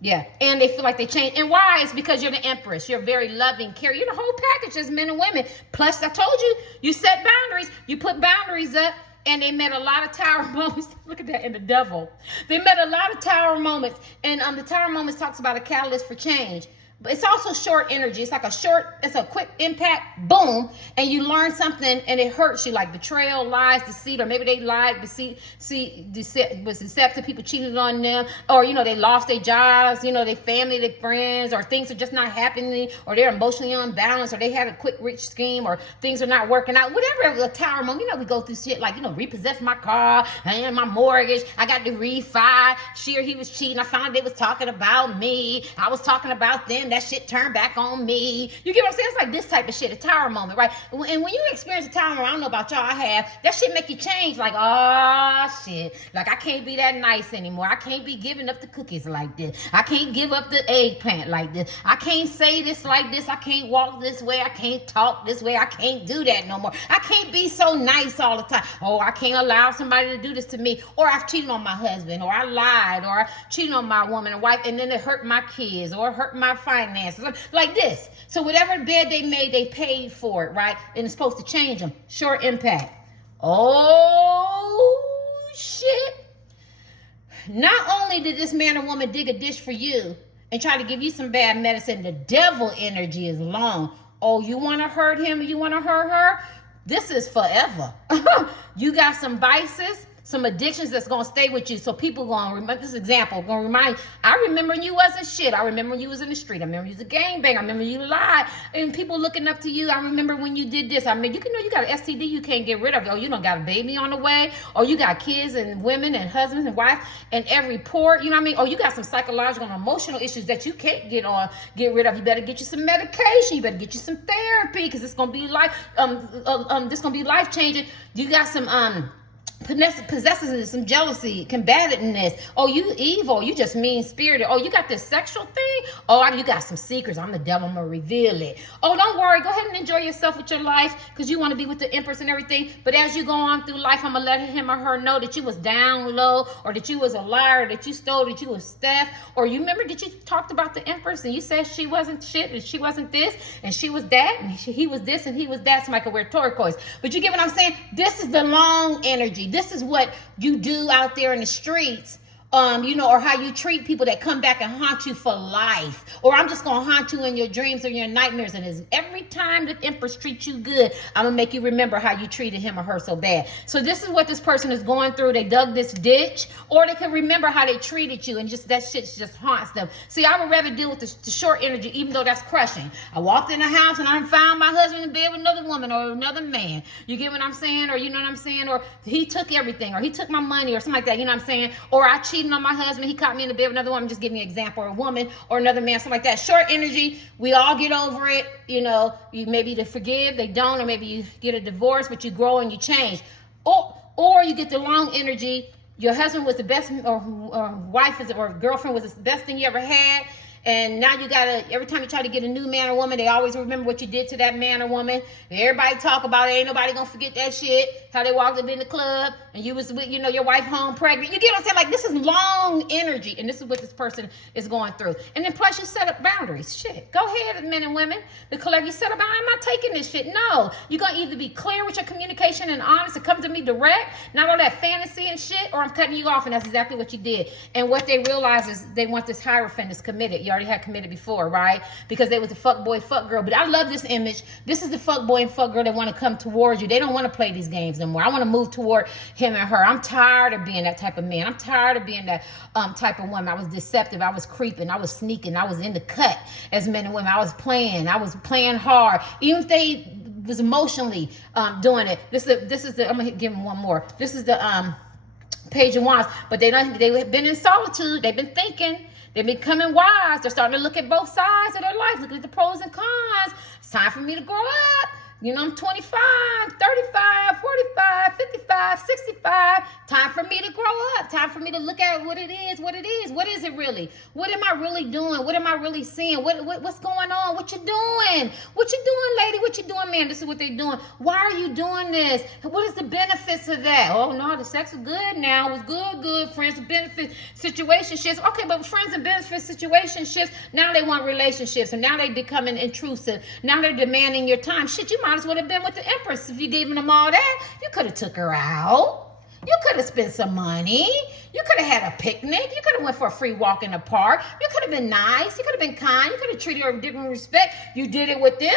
Yeah, and they feel like they changed. And why? It's because you're the empress. You're very loving, caring. You're the whole package as men and women. Plus, I told you, you set boundaries. You put boundaries up. And they met a lot of tower moments. Look at that, and the devil. They met a lot of tower moments. And the tower moments talks about a catalyst for change. But it's also short energy. It's like it's a quick impact, boom, and you learn something and it hurts you, like betrayal, lies, deceit, or maybe they lied, was deceptive, people cheated on them, or, you know, they lost their jobs, you know, their family, their friends, or things are just not happening, or they're emotionally unbalanced, or they had a quick rich scheme, or things are not working out, whatever the tower moment. You know, we go through shit like, you know, repossess my car and my mortgage, I got the refi, she or he was cheating, I found they was talking about me, I was talking about them, that shit turned back on me. You get what I'm saying? It's like this type of shit, a tower moment, right? And when you experience a tower moment, I don't know about y'all, I have, that shit make you change, like, oh shit, like I can't be that nice anymore. I can't be giving up the cookies like this. I can't give up the eggplant like this. I can't say this like this. I can't walk this way. I can't talk this way. I can't do that no more. I can't be so nice all the time. Oh, I can't allow somebody to do this to me. Or I've cheated on my husband, or I lied, or I cheated on my woman and wife, and then it hurt my kids, or it hurt my finances, like this. So whatever bed they made, they paid for it, right? And it's supposed to change them. Short impact. Oh, shit. Not only did this man or woman dig a dish for you and try to give you some bad medicine, the devil energy is long. Oh, you want to hurt him? You want to hurt her? This is forever. You got some vices, some addictions that's going to stay with you. So people going to remember this example, going to remind you, I remember when you wasn't shit. I remember when you was in the street. I remember you was a gangbanger. I remember you lied and people looking up to you. I remember when you did this. I mean, you can know you got an STD you can't get rid of. Oh, you don't got a baby on the way. Or you got kids and women and husbands and wives and every port, you know what I mean? Or you got some psychological and emotional issues that you can't get rid of. You better get you some medication. You better get you some therapy because it's going to be this going to be life changing. You got some, possessiveness, some jealousy, combativeness. Oh, you evil. You just mean-spirited. Oh, you got this sexual thing. Oh, you got some secrets. I'm the devil. I'm going to reveal it. Oh, don't worry. Go ahead and enjoy yourself with your life because you want to be with the Empress and everything. But as you go on through life, I'm going to let him or her know that you was down low, or that you was a liar, that you stole, that you was theft. Or you remember that you talked about the Empress and you said she wasn't shit and she wasn't this and she was that and he was this and he was that. Somebody could wear turquoise. But you get what I'm saying? This is the long energy. This is what you do out there in the streets, you know, or how you treat people that come back and haunt you for life. Or I'm just going to haunt you in your dreams or your nightmares. And every time the Empress treats you good, I'm going to make you remember how you treated him or her so bad. So this is what this person is going through. They dug this ditch, or they can remember how they treated you, and just that shit just haunts them. See, I would rather deal with the short energy, even though that's crushing. I walked in the house and I found my husband in bed with another woman or another man. You get what I'm saying? Or you know what I'm saying? Or he took everything, or he took my money, or something like that. You know what I'm saying? Or I cheated on my husband, he caught me in the bed with another woman. Just give me an example, or a woman or another man, something like that. Short energy, we all get over it. You know, you maybe to forgive, they don't, or maybe you get a divorce, but you grow and you change. Or you get the long energy, your husband was the best, or wife is, or girlfriend was the best thing you ever had. And now you gotta, every time you try to get a new man or woman, they always remember what you did to that man or woman. Everybody talk about it. Ain't nobody gonna forget that shit. How they walked up in the club and you was with, you know, your wife home pregnant. You get what I'm saying? Like, this is long energy. And this is what this person is going through. And then plus you set up boundaries. Shit. Go ahead, men and women. The collective, you set up, I'm not taking this shit. No. You're gonna either be clear with your communication and honest and come to me direct, not all that fantasy and shit, or I'm cutting you off. And that's exactly what you did. And what they realize is they want this Hierophant that's committed. You already had committed before, right? Because they was a fuck boy, fuck girl. But I love this image. This is the fuck boy and fuck girl that want to come towards you. They don't want to play these games no more. I want to move toward him and her. I'm tired of being that type of man. I'm tired of being that type of woman. I was deceptive. I was creeping. I was sneaking. I was in the cut as men and women. I was playing hard. Even if they was emotionally doing it. This is the I'm gonna give them one more. This is the Page of Wands. But they've been in solitude. They've been thinking. They're becoming wise. They're starting to look at both sides of their life, looking at the pros and cons. It's time for me to grow up. You know, I'm 25, 35, 45, 55, 65. Time for me to grow up. Time for me to look at what it is, what it is. What is it really? What am I really doing? What am I really seeing? What's going on? What you doing? What you doing, lady? What you doing, man? This is what they're doing. Why are you doing this? What is the benefits of that? Oh, no, the sex is good now. It was good. Friends with benefits, situationships. Okay, but friends and benefits, situationships, now they want relationships, and now they becoming intrusive. Now they're demanding your time. Shit, you might as well have been with the Empress if you gave them all that. You could have took her out. You could have spent some money. You could have had a picnic. You could have went for a free walk in the park. You could have been nice. You could have been kind. You could have treated her with different respect. You did it with them.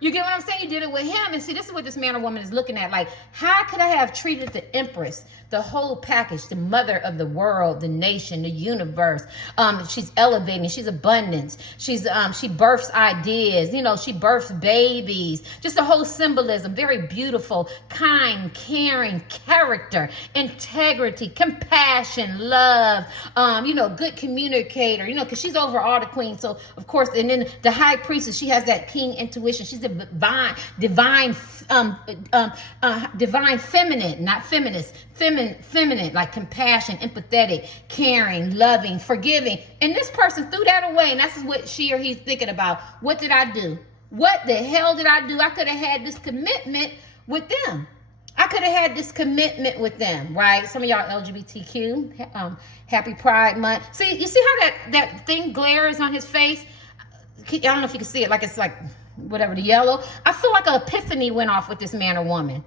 You get what I'm saying? You did it with him. And see, this is what this man or woman is looking at. Like, how could I have treated the empress, the whole package, the mother of the world, the nation, the universe? She's elevating. She's abundance. She births ideas. You know, she births babies. Just the whole symbolism. Very beautiful, kind, caring, character, integrity, compassion, love. You know, good communicator. You know, because she's over all the queens. So, of course, and then the high priestess, she has that king intuition. She's the divine feminine, not feminist, feminine, like compassion, empathetic, caring, loving, forgiving. And this person threw that away, and that's what she or he's thinking about. What did I do? What the hell did I do? I could have had this commitment with them. I could have had this commitment with them, right? Some of y'all LGBTQ, happy Pride Month. See, you see how that thing glares on his face? I don't know if you can see it, like it's like whatever, the yellow. I feel like an epiphany went off with this man or woman.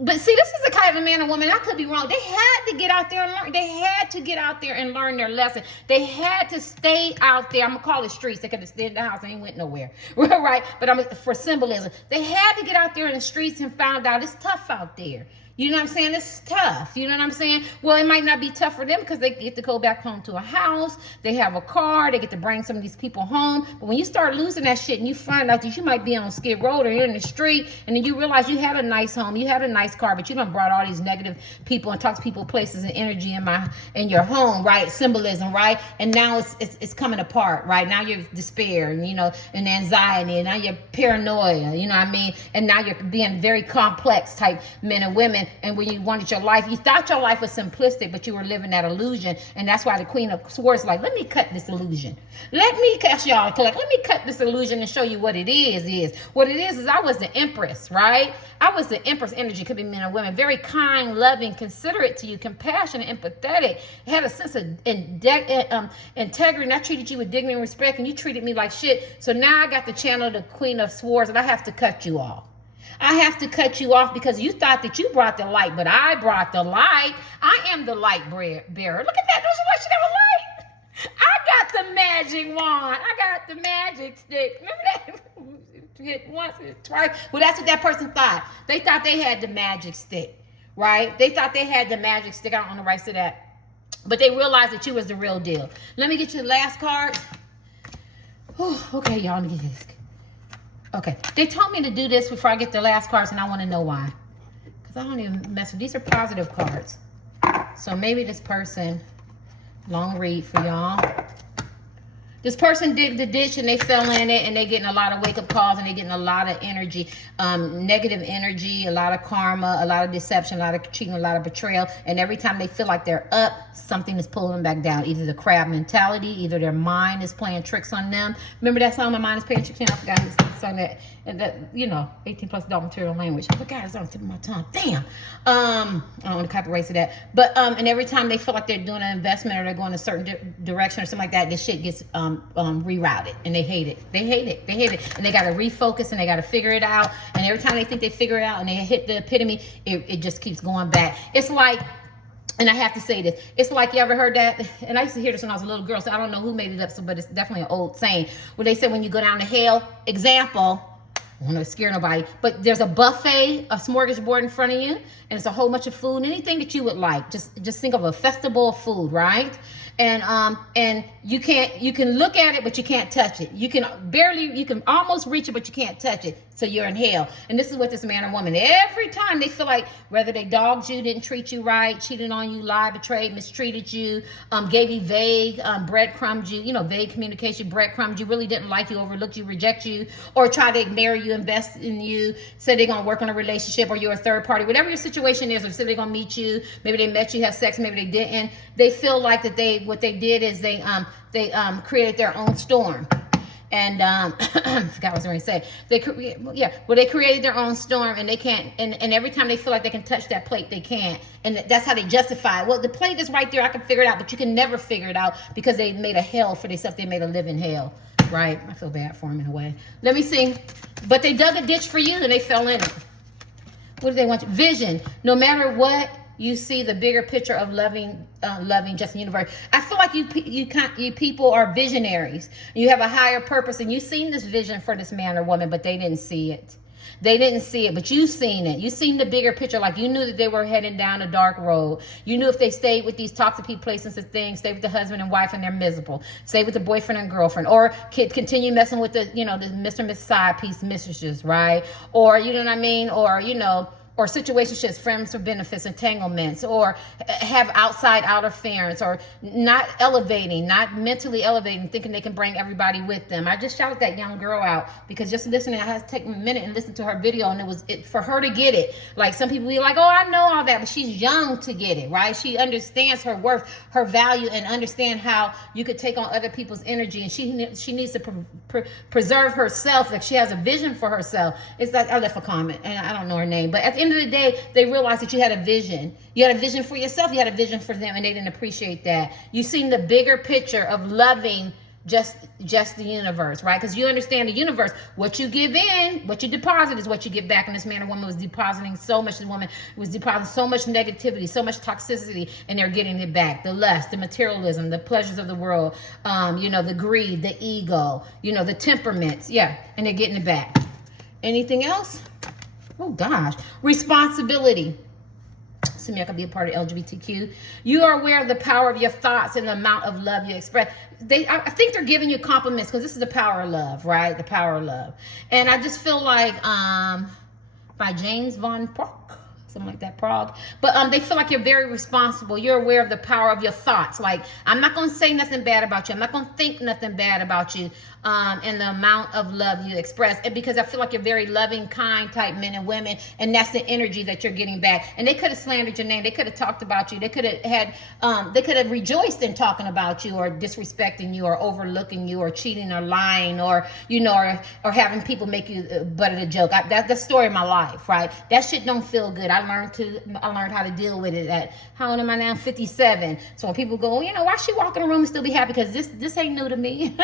But see, this is the kind of man or woman, I could be wrong. They had to get out there and learn. They had to get out there and learn their lesson. They had to stay out there. I'm going to call it streets. They could have stayed in the house. They ain't went nowhere. Right? But for symbolism, they had to get out there in the streets and found out it's tough out there. You know what I'm saying? It's tough. You know what I'm saying? Well, it might not be tough for them because they get to go back home to a house. They have a car. They get to bring some of these people home. But when you start losing that shit and you find out that you might be on Skid Row or you're in the street, and then you realize you had a nice home, you had a nice car, but you done brought all these negative people and toxic people, places, and energy in your home, right? Symbolism, right? And now it's coming apart, right? Now you're despair, and, you know, and anxiety, and now you're paranoia, you know what I mean? And now you're being very complex type men and women. And when you wanted your life, you thought your life was simplistic, but you were living that illusion. And that's why the Queen of Swords is like, let me cut this illusion. Let me cut y'all collect. Let me cut this illusion and show you what it is. What it is I was the empress, right? I was the empress energy. Could be men or women. Very kind, loving, considerate to you, compassionate, empathetic. Had a sense of integrity. And I treated you with dignity and respect, and you treated me like shit. So now I got the channel of the Queen of Swords, and I have to cut you off. I have to cut you off because you thought that you brought the light, but I brought the light. I am the light bearer. Look at that. Don't you like she have a light? I got the magic wand. I got the magic stick. Remember that? Hit once, hit twice. Well, that's what that person thought. They thought they had the magic stick, right? They thought they had the magic stick. I don't know the rights to that. But they realized that you was the real deal. Let me get you the last card. Whew, okay, y'all, let me get this. Okay, they told me to do this before I get the last cards, and I want to know why. Because I don't even mess with these. Are positive cards. So maybe this person, long read for y'all. This person did the ditch and they fell in it, and they getting a lot of wake-up calls, and they getting a lot of energy, negative energy, a lot of karma, a lot of deception, a lot of cheating, a lot of betrayal. And every time they feel like they're up, something is pulling them back down. Either the crab mentality, either their mind is playing tricks on them. Remember that song, My Mind is Playing Tricks on Me? I forgot who sung that. And that, you know, 18 plus adult material language. I forgot, it's on the tip of my tongue. Damn. I don't want to copyright to that. But and every time they feel like they're doing an investment or they're going a certain direction or something like that, this shit gets rerouted, and they hate it. They hate it. And they got to refocus, and they got to figure it out. And every time they think they figure it out and they hit the epitome, it just keeps going back. It's like, and I have to say this, it's like, you ever heard that? And I used to hear this when I was a little girl, so I don't know who made it up, but it's definitely an old saying, where they said when you go down to hell, example, I don't want to scare nobody, but there's a buffet, a smorgasbord in front of you, and it's a whole bunch of food, anything that you would like. Just think of a festival of food, right? And you can look at it, but you can't touch it. You can almost reach it, but you can't touch it. So you're in hell. And this is what this man or woman, every time they feel like, whether they dogged you, didn't treat you right, cheated on you, lied, betrayed, mistreated you, gave you vague, breadcrumbed you, vague communication, breadcrumbed you, really didn't like you, overlooked you, reject you, or try to marry you, invest in you, said they're going to work on a relationship, or you're a third party, whatever your situation is, or said they're going to meet you, maybe they met you, have sex, maybe they didn't. They feel like that what they did is they created their own storm. And I forgot what I was going to say. They created their own storm, and they can't. And every time they feel like they can touch that plate, they can't. And that's how they justify it. Well, the plate is right there. I can figure it out, but you can never figure it out because they made a hell for themselves. They made a living hell, right? I feel bad for them in a way. Let me see. But they dug a ditch for you, and they fell in it. What do they want? Vision. No matter what you see the bigger picture of loving just the universe. I feel like you people are visionaries. You have a higher purpose, and you've seen this vision for this man or woman, but they didn't see it. They didn't see it, but you seen it. You seen the bigger picture. Like, you knew that they were heading down a dark road. You knew if they stayed with these toxic people, places and things, stay with the husband and wife and they're miserable. Stay with the boyfriend and girlfriend, or continue messing with the, the Mr. and Miss side piece mistresses, right? Or, you know what I mean? Or, or situationships, friends for benefits, entanglements, or have outer interference, or not elevating, not mentally elevating, thinking they can bring everybody with them. I just shouted that young girl out because just listening, I had to take a minute and listen to her video, and it was for her to get it. Like, some people be like, oh, I know all that, but she's young to get it, right? She understands her worth, her value, and understand how you could take on other people's energy, and she needs to preserve herself. Like, she has a vision for herself. It's like, I left a comment, and I don't know her name, but at the end of the day, they realized that you had a vision. You had a vision for yourself. You had a vision for them, and they didn't appreciate that. You seen the bigger picture of loving just the universe, right? Because you understand the universe. What you give in, what you deposit is what you get back. And this man or woman was depositing so much. The woman was depositing so much negativity, so much toxicity, and they're getting it back. The lust, the materialism, the pleasures of the world, the greed, the ego, the temperaments. Yeah, and they're getting it back. Anything else? Oh, gosh. Responsibility. Assuming I could be a part of LGBTQ. You are aware of the power of your thoughts and the amount of love you express. I think they're giving you compliments because this is the power of love, right? The power of love. And I just feel like by James Van Praagh, something like that, Prague. But they feel like you're very responsible. You're aware of the power of your thoughts. Like, I'm not going to say nothing bad about you. I'm not going to think nothing bad about you. And the amount of love you express. And because I feel like you're very loving, kind type men and women. And that's the energy that you're getting back. And they could have slandered your name. They could have talked about you. They could have they could have rejoiced in talking about you, or disrespecting you, or overlooking you, or cheating, or lying, or, or having people make you butt of the joke. That's the story of my life, right? That shit don't feel good. I learned how to deal with it at, how old am I now? 57. So when people go, why she walk in the room and still be happy? Because this ain't new to me.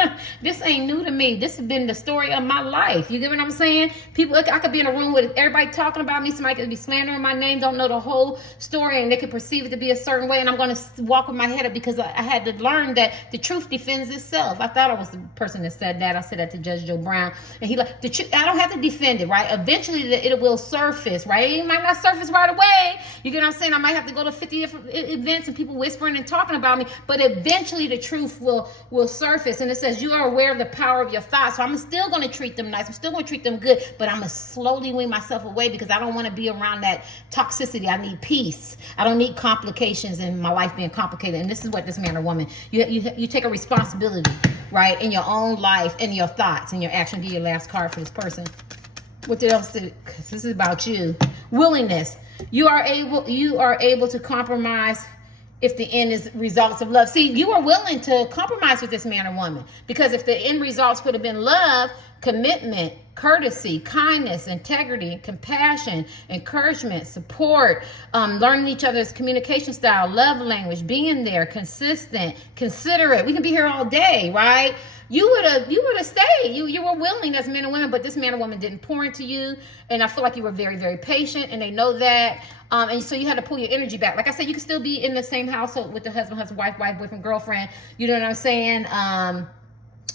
This ain't new to me. This has been the story of my life. You get what I'm saying? People, I could be in a room with everybody talking about me. Somebody could be slandering my name, don't know the whole story, and they could perceive it to be a certain way. And I'm going to walk with my head up because I had to learn that the truth defends itself. I thought I was the person that said that. I said that to Judge Joe Brown, and he like, I don't have to defend it, right? Eventually it will surface, right? It might not surface right away. You get what I'm saying? I might have to go to 50 different events and people whispering and talking about me, but eventually the truth will surface. And it says you are aware of the power of your thoughts. So I'm still going to treat them nice. I'm still going to treat them good, but I'm going to slowly wean myself away because I don't want to be around that toxicity. I need peace. I don't need complications in my life being complicated. And this is what this man or woman, you take a responsibility, right, in your own life, in your thoughts, in your action. Give your last card for this person. What else did, because this is about you. Willingness. You are able to compromise if the end is results of love. See, you are willing to compromise with this man or woman, because if the end results could have been love, commitment, courtesy, kindness, integrity, compassion, encouragement, support, learning each other's communication style, love language, being there, consistent, considerate. We can be here all day, right? You would have stayed. You were willing as men and women, but this man or woman didn't pour into you. And I feel like you were very, very patient, and they know that. And so you had to pull your energy back. Like I said, you can still be in the same household with the husband, wife, boyfriend, girlfriend. You know what I'm saying?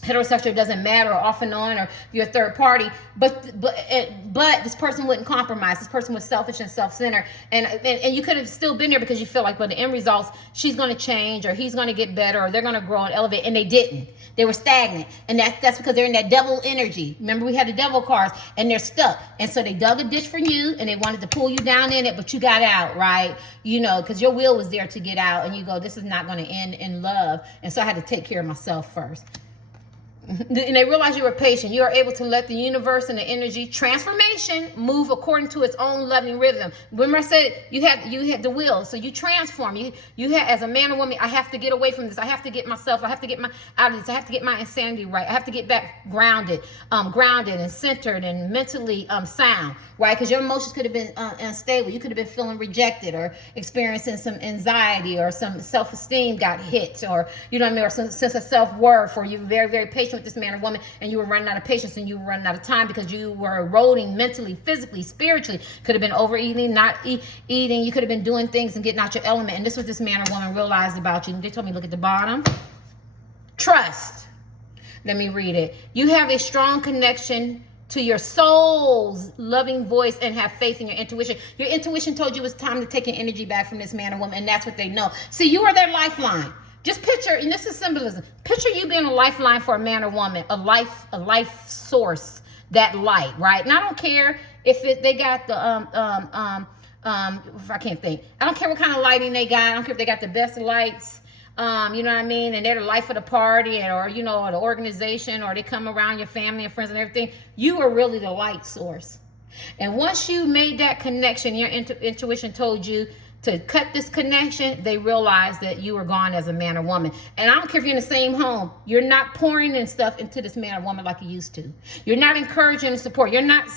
Heterosexual doesn't matter, or off and on, or you're a third party, but this person wouldn't compromise. This person was selfish and self-centered, and you could have still been there because you feel like, well, the end results, she's going to change, or he's going to get better, or they're going to grow and elevate, and they didn't. They were stagnant, and that's because they're in that devil energy. Remember, we had the devil cards, and they're stuck, and so they dug a ditch for you, and they wanted to pull you down in it, but you got out, right? Because your will was there to get out, and you go, this is not going to end in love, and so I had to take care of myself first. And they realize you were patient. You are able to let the universe and the energy transformation move according to its own loving rhythm. Remember I said you had the will, so you transform. You had, as a man or woman, I have to get away from this. I have to get myself. I have to get out of this. I have to get my insanity right. I have to get back grounded and centered and mentally sound, right? Because your emotions could have been unstable. You could have been feeling rejected, or experiencing some anxiety, or some self-esteem got hit, or or some sense of self-worth, or you were very, very patient. communication with this man or woman, and you were running out of patience and you were running out of time because you were eroding mentally, physically, spiritually. Could have been overeating, not eating. You could have been doing things and getting out your element. And this is what this man or woman realized about you. And they told me, look at the bottom. Trust. Let me read it. You have a strong connection to your soul's loving voice and have faith in your intuition. Your intuition told you it's time to take your energy back from this man or woman, and that's what they know. See, you are their lifeline. Just picture, and this is symbolism. Picture you being a lifeline for a man or woman, a life source, that light, right? And I don't care if they got the if I can't think. I don't care what kind of lighting they got. I don't care if they got the best lights. You know what I mean? And they're the life of the party, or, you know, the organization, or they come around your family and friends and everything. You are really the light source. And once you made that connection, your intuition told you to cut this connection, they realized that you were gone as a man or woman. And I don't care if you're in the same home, you're not pouring in stuff into this man or woman like you used to. You're not encouraging and support. You're not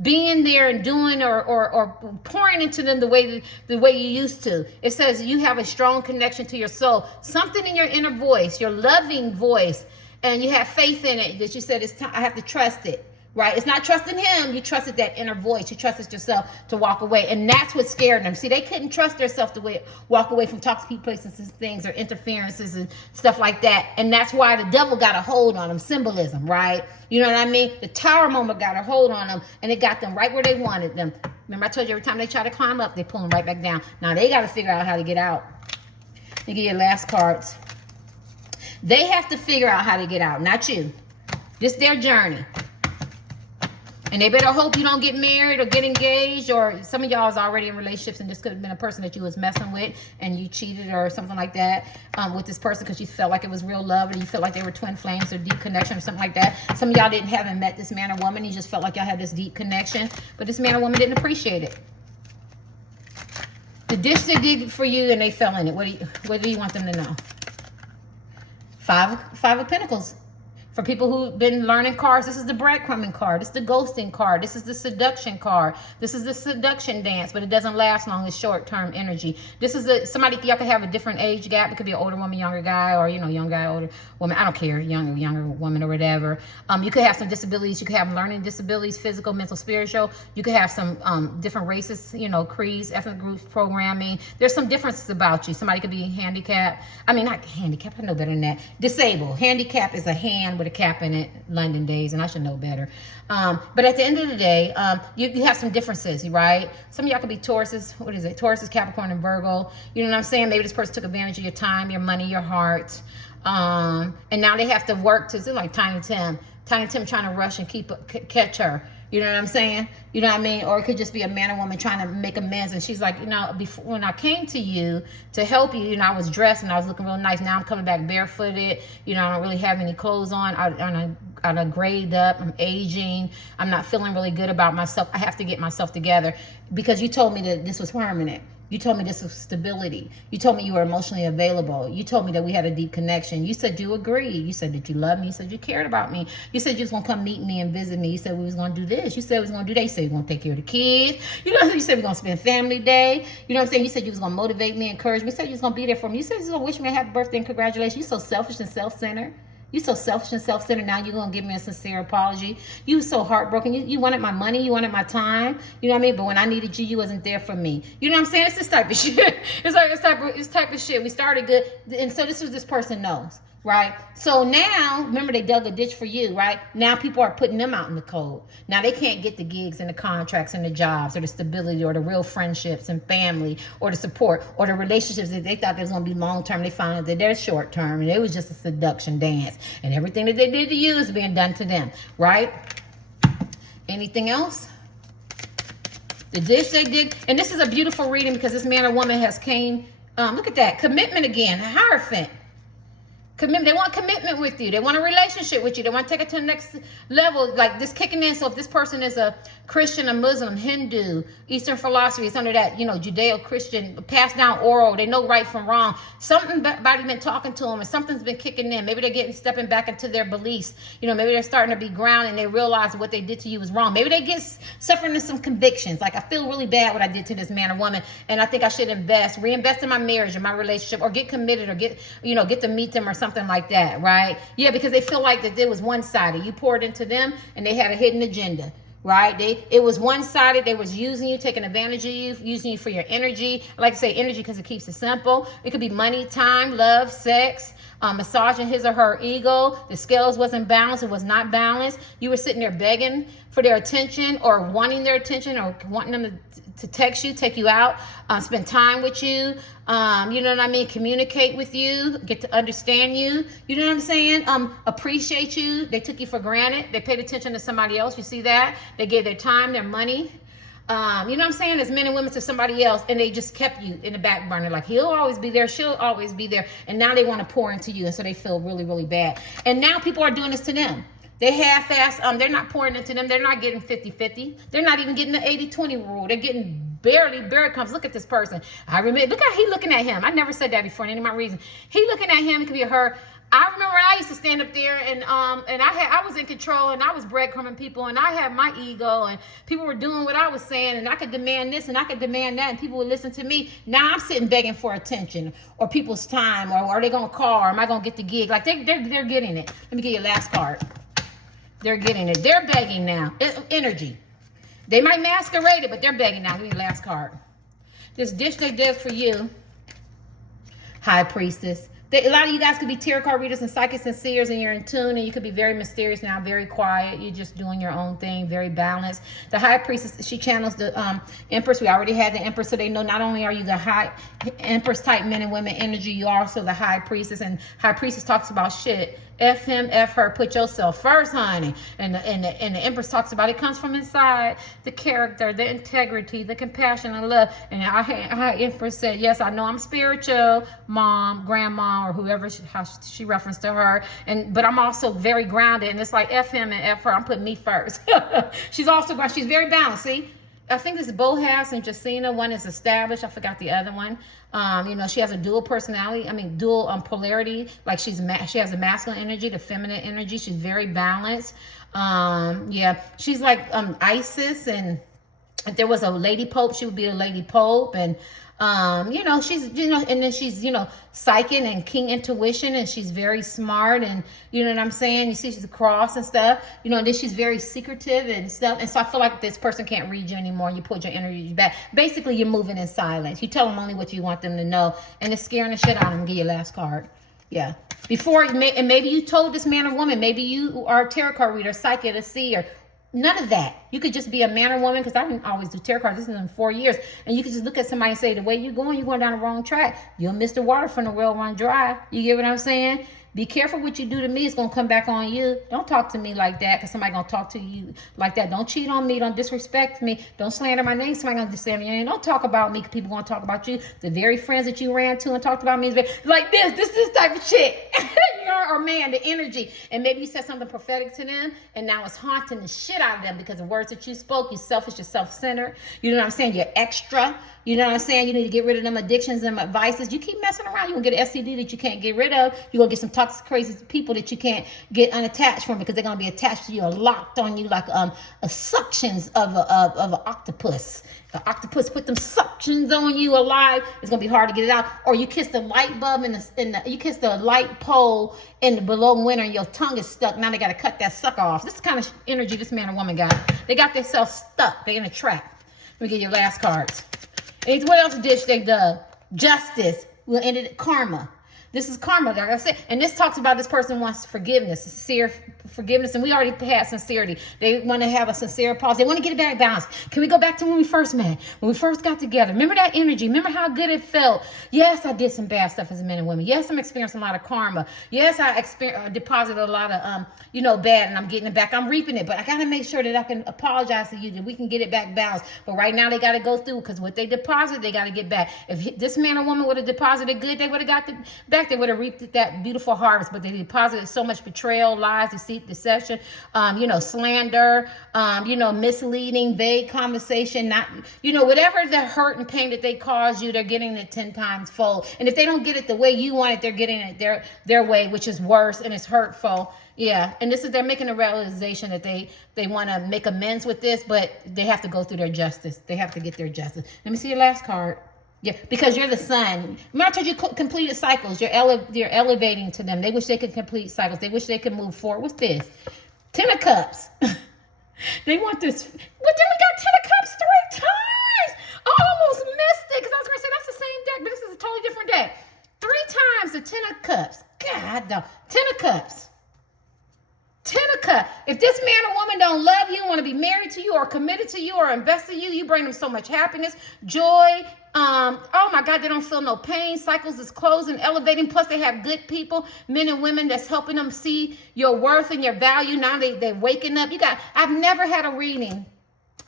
being there and doing or pouring into them the way you used to. It says you have a strong connection to your soul. Something in your inner voice, your loving voice, and you have faith in it that you said, it's time, I have to trust it. Right? It's not trusting him. You trusted that inner voice. You trusted yourself to walk away. And that's what scared them. See, they couldn't trust themselves to walk away from toxic people, places, and things, or interferences and stuff like that. And that's why the devil got a hold on them. Symbolism, right? You know what I mean? The tower moment got a hold on them, and it got them right where they wanted them. Remember, I told you every time they try to climb up, they pull them right back down. Now they got to figure out how to get out. You get your last cards. They have to figure out how to get out, not you. This is their journey. And they better hope you don't get married or get engaged, or some of y'all is already in relationships, and this could have been a person that you was messing with and you cheated or something like that with this person because you felt like it was real love, and you felt like they were twin flames or deep connection or something like that. Some of y'all haven't met this man or woman. You just felt like y'all had this deep connection, but this man or woman didn't appreciate it. The dish they did for you and they fell in it. What do you want them to know? Five of Pentacles. For people who've been learning cards, this is the breadcrumbing card. This is the ghosting card. This is the seduction card. This is the seduction dance, but it doesn't last long. It's short-term energy. This is somebody, y'all could have a different age gap. It could be an older woman, younger guy, or, you know, young guy, older woman. I don't care, younger woman or whatever. You could have some disabilities. You could have learning disabilities, physical, mental, spiritual. You could have some different races, you know, creeds, ethnic groups, programming. There's some differences about you. Somebody could be handicapped. I mean, not handicapped. I know better than that. Disabled. Handicap is a hand with a cap in it, London days, and I should know better. But at the end of the day, you have some differences, right? Some of y'all could be Tauruses. What is it? Tauruses, Capricorn, and Virgo. You know what I'm saying? Maybe this person took advantage of your time, your money, your heart. And now they have to work to, like Tiny Tim trying to rush and catch her. You know what I'm saying? You know what I mean? Or it could just be a man or woman trying to make amends. And she's like, you know, before, when I came to you to help you, you know, I was dressed and I was looking real nice. Now I'm coming back barefooted. You know, I don't really have any clothes on. I done grayed up. I'm aging. I'm not feeling really good about myself. I have to get myself together because you told me that this was permanent. You told me this was stability. You told me you were emotionally available. You told me that we had a deep connection. You said you agreed. You said that you loved me. You said you cared about me. You said you was going to come meet me and visit me. You said we was going to do this. You said we was going to do that. You said you were going to take care of the kids. You know, you said we are going to spend family day. You know what I'm saying? You said you was going to motivate me, encourage me. You said you was going to be there for me. You said you was going to wish me a happy birthday and congratulations. You so selfish and self-centered. You so selfish and self-centered. Now you're going to give me a sincere apology. You so heartbroken. You wanted my money. You wanted my time. You know what I mean? But when I needed you, you wasn't there for me. You know what I'm saying? It's this type of shit. It's like this type of shit. We started good. And so this is this person knows. Right? So now, remember they dug a ditch for you, right? Now people are putting them out in the cold. Now they can't get the gigs and the contracts and the jobs or the stability or the real friendships and family or the support or the relationships that they thought they was going to be long-term. They found out that they're short-term and it was just a seduction dance. And everything that they did to you is being done to them, right? Anything else? The dish they did. And this is a beautiful reading because this man or woman has came. Look at that. Commitment again. Hierophant. Commitment. They want commitment with you. They want a relationship with you. They want to take it to the next level. Like this kicking in. So if this person is a Christian, a Muslim, Hindu, Eastern philosophy, it's under that, you know, Judeo-Christian, passed down oral. They know right from wrong. Something body been talking to them and something's been kicking in. Maybe they're stepping back into their beliefs. You know, maybe they're starting to be grounded and they realize what they did to you was wrong. Maybe they get suffering some convictions. Like I feel really bad what I did to this man or woman. And I think I should reinvest in my marriage or my relationship or get committed or get to meet them or something something like that, right? Yeah, because they feel like that it was one-sided. You poured into them and they had a hidden agenda, right? It was one-sided. They was using you, taking advantage of you, using you for your energy. I like to say energy because it keeps it simple. It could be money, time, love, sex, massaging his or her ego. The scales wasn't balanced. It was not balanced. You were sitting there begging for their attention, or wanting their attention, or wanting them to text you, take you out, spend time with you. You know what I mean? Communicate with you, get to understand you. You know what I'm saying? Appreciate you. They took you for granted. They paid attention to somebody else. You see that? They gave their time, their money. You know what I'm saying? As men and women to somebody else, and they just kept you in the back burner. Like, he'll always be there, she'll always be there. And now they want to pour into you, and so they feel really, really bad. And now people are doing this to them. They half-ass, they're not pouring into them. They're not getting 50-50. They're not even getting the 80-20 rule. They're getting barely comes. Look at this person. I remember, look how he looking at him. I never said that before in any of my reasons. He looking at him, it could be her. I remember I used to stand up there and I was in control, and I was breadcrumbing people, and I had my ego, and people were doing what I was saying, and I could demand this and I could demand that, and people would listen to me. Now I'm sitting begging for attention or people's time, or are they gonna call, or am I gonna get the gig? Like they're getting it. Let me get your last card. They're getting it. They're begging now. Energy. They might masquerade it, but they're begging now. Give me your last card. This dish they did for you, High Priestess. A lot of you guys could be tarot card readers and psychics and seers, and you're in tune, and you could be very mysterious now, very quiet. You're just doing your own thing, very balanced. The High Priestess, she channels the Empress. We already had the Empress, so they know not only are you the High Empress type men and women energy, you're also the High Priestess. And High Priestess talks about shit. F him, F her, put yourself first, honey. And the Empress talks about it comes from inside, the character, the integrity, the compassion and love. And our Empress said, yes, I know I'm spiritual, mom, grandma, or whoever how she referenced to her. But I'm also very grounded. And it's like F him and F her. I'm putting me first. She's also grounded. She's very balanced. See? I think this is Bohas and Jacina. One is established. I forgot the other one. You know, she has a dual personality. I mean, dual polarity. Like she has a masculine energy, the feminine energy. She's very balanced. Yeah, she's like Isis, and if there was a lady pope, she would be a lady pope. And you know, she's, you know, and then she's, you know, psychic and king intuition, and she's very smart, and you know what I'm saying? You see she's a cross and stuff, you know, and then she's very secretive and stuff. And so I feel like this person can't read you anymore. You put your energy back. Basically, you're moving in silence. You tell them only what you want them to know, and it's scaring the shit out of them. Get your last card. Yeah. Before, and maybe you told this man or woman, maybe you are a tarot card reader, psychic, a seer. None of that. You could just be a man or woman, because I didn't always do tarot cards. This is in 4 years. And you could just look at somebody and say, the way you're going down the wrong track. You'll miss the water from the well run dry. You get what I'm saying? Be careful what you do to me. It's going to come back on you. Don't talk to me like that, because somebody going to talk to you like that. Don't cheat on me. Don't disrespect me. Don't slander my name. Somebody going to slander your name. Don't talk about me, because people going to talk about you. The very friends that you ran to and talked about me is like this type of shit. Or man, the energy. And maybe you said something prophetic to them, and now it's haunting the shit out of them because of words that you spoke. You're selfish, you're self-centered. You know what I'm saying? You're extra. You know what I'm saying? You need to get rid of them addictions and vices. You keep messing around, you're going to get an STD that you can't get rid of. You're going to get some toxic, crazy people that you can't get unattached from, because they're going to be attached to you or locked on you like a suctions of an octopus. The octopus put them suctions on you alive. It's gonna be hard to get it out. Or you kiss the light bulb you kiss the light pole in the below winter, and your tongue is stuck. Now they gotta cut that sucker off. This is the kind of energy this man or woman got. They got themselves stuck. They're in a trap. Let me get your last cards. And what else dish they dug? Justice. We'll end it at karma. This is karma, like I said. And this talks about this person wants forgiveness, sincere forgiveness. And we already had sincerity. They want to have a sincere pause. They want to get it back balanced. Can we go back to when we first met? When we first got together? Remember that energy? Remember how good it felt? Yes, I did some bad stuff as a man and women. Yes, I'm experiencing a lot of karma. Yes, I deposited a lot of, you know, bad, and I'm getting it back. I'm reaping it. But I got to make sure that I can apologize to you, that we can get it back balanced. But right now they got to go through, because what they deposit, they got to get back. If this man or woman would have deposited good, they would have got the back. They would have reaped that beautiful harvest, but they deposited so much betrayal, lies, deceit, deception, you know, slander, you know, misleading, vague conversation, not, you know, whatever the hurt and pain that they caused you, they're getting it 10 times fold. And if they don't get it the way you want it, they're getting it their way, which is worse and it's hurtful. Yeah, and they're making a realization that they want to make amends with this, but they have to go through their justice. They have to get their justice. Let me see your last card. Yeah, because you're the sun. Remember I told you completed cycles. You're elevating to them. They wish they could complete cycles. They wish they could move forward. What's this? Ten of Cups. They want this. But then we got Ten of Cups 3 times. I almost missed it because I was going to say that's the same deck, but this is a totally different deck. 3 times the Ten of Cups. God, no. Ten of Cups. Ten of Cups. If this man or woman don't love you, want to be married to you, or committed to you, or invested in you, you bring them so much happiness, joy. Oh my God, they don't feel no pain. Cycles is closing, elevating. Plus, they have good people, men and women that's helping them see your worth and your value. Now they're waking up. I've never had a reading.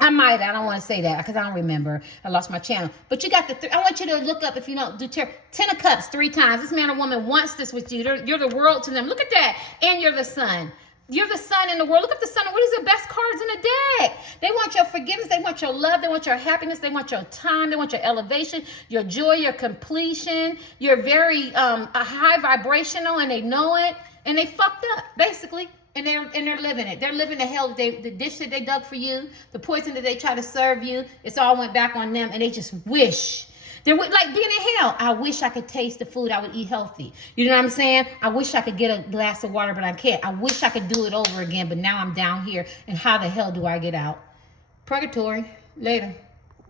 I don't want to say that because I don't remember. I lost my channel. But you got I want you to look up, if you don't do tarot, Ten of Cups 3 times. This man or woman wants this with you. You're the world to them. Look at that. And you're the sun. You're the sun in the world. Look at the sun. What is the best cards in the deck? They want your forgiveness. They want your love. They want your happiness. They want your time. They want your elevation, your joy, your completion. You're very a high vibrational, and they know it. And they fucked up, basically. And they're living it. They're living the hell. The dish that they dug for you, the poison that they try to serve you, it's all went back on them. And they just wish. They're like being in hell. I wish I could taste the food. I would eat healthy. You know what I'm saying? I wish I could get a glass of water, but I can't. I wish I could do it over again, but now I'm down here. And how the hell do I get out? Purgatory. Later.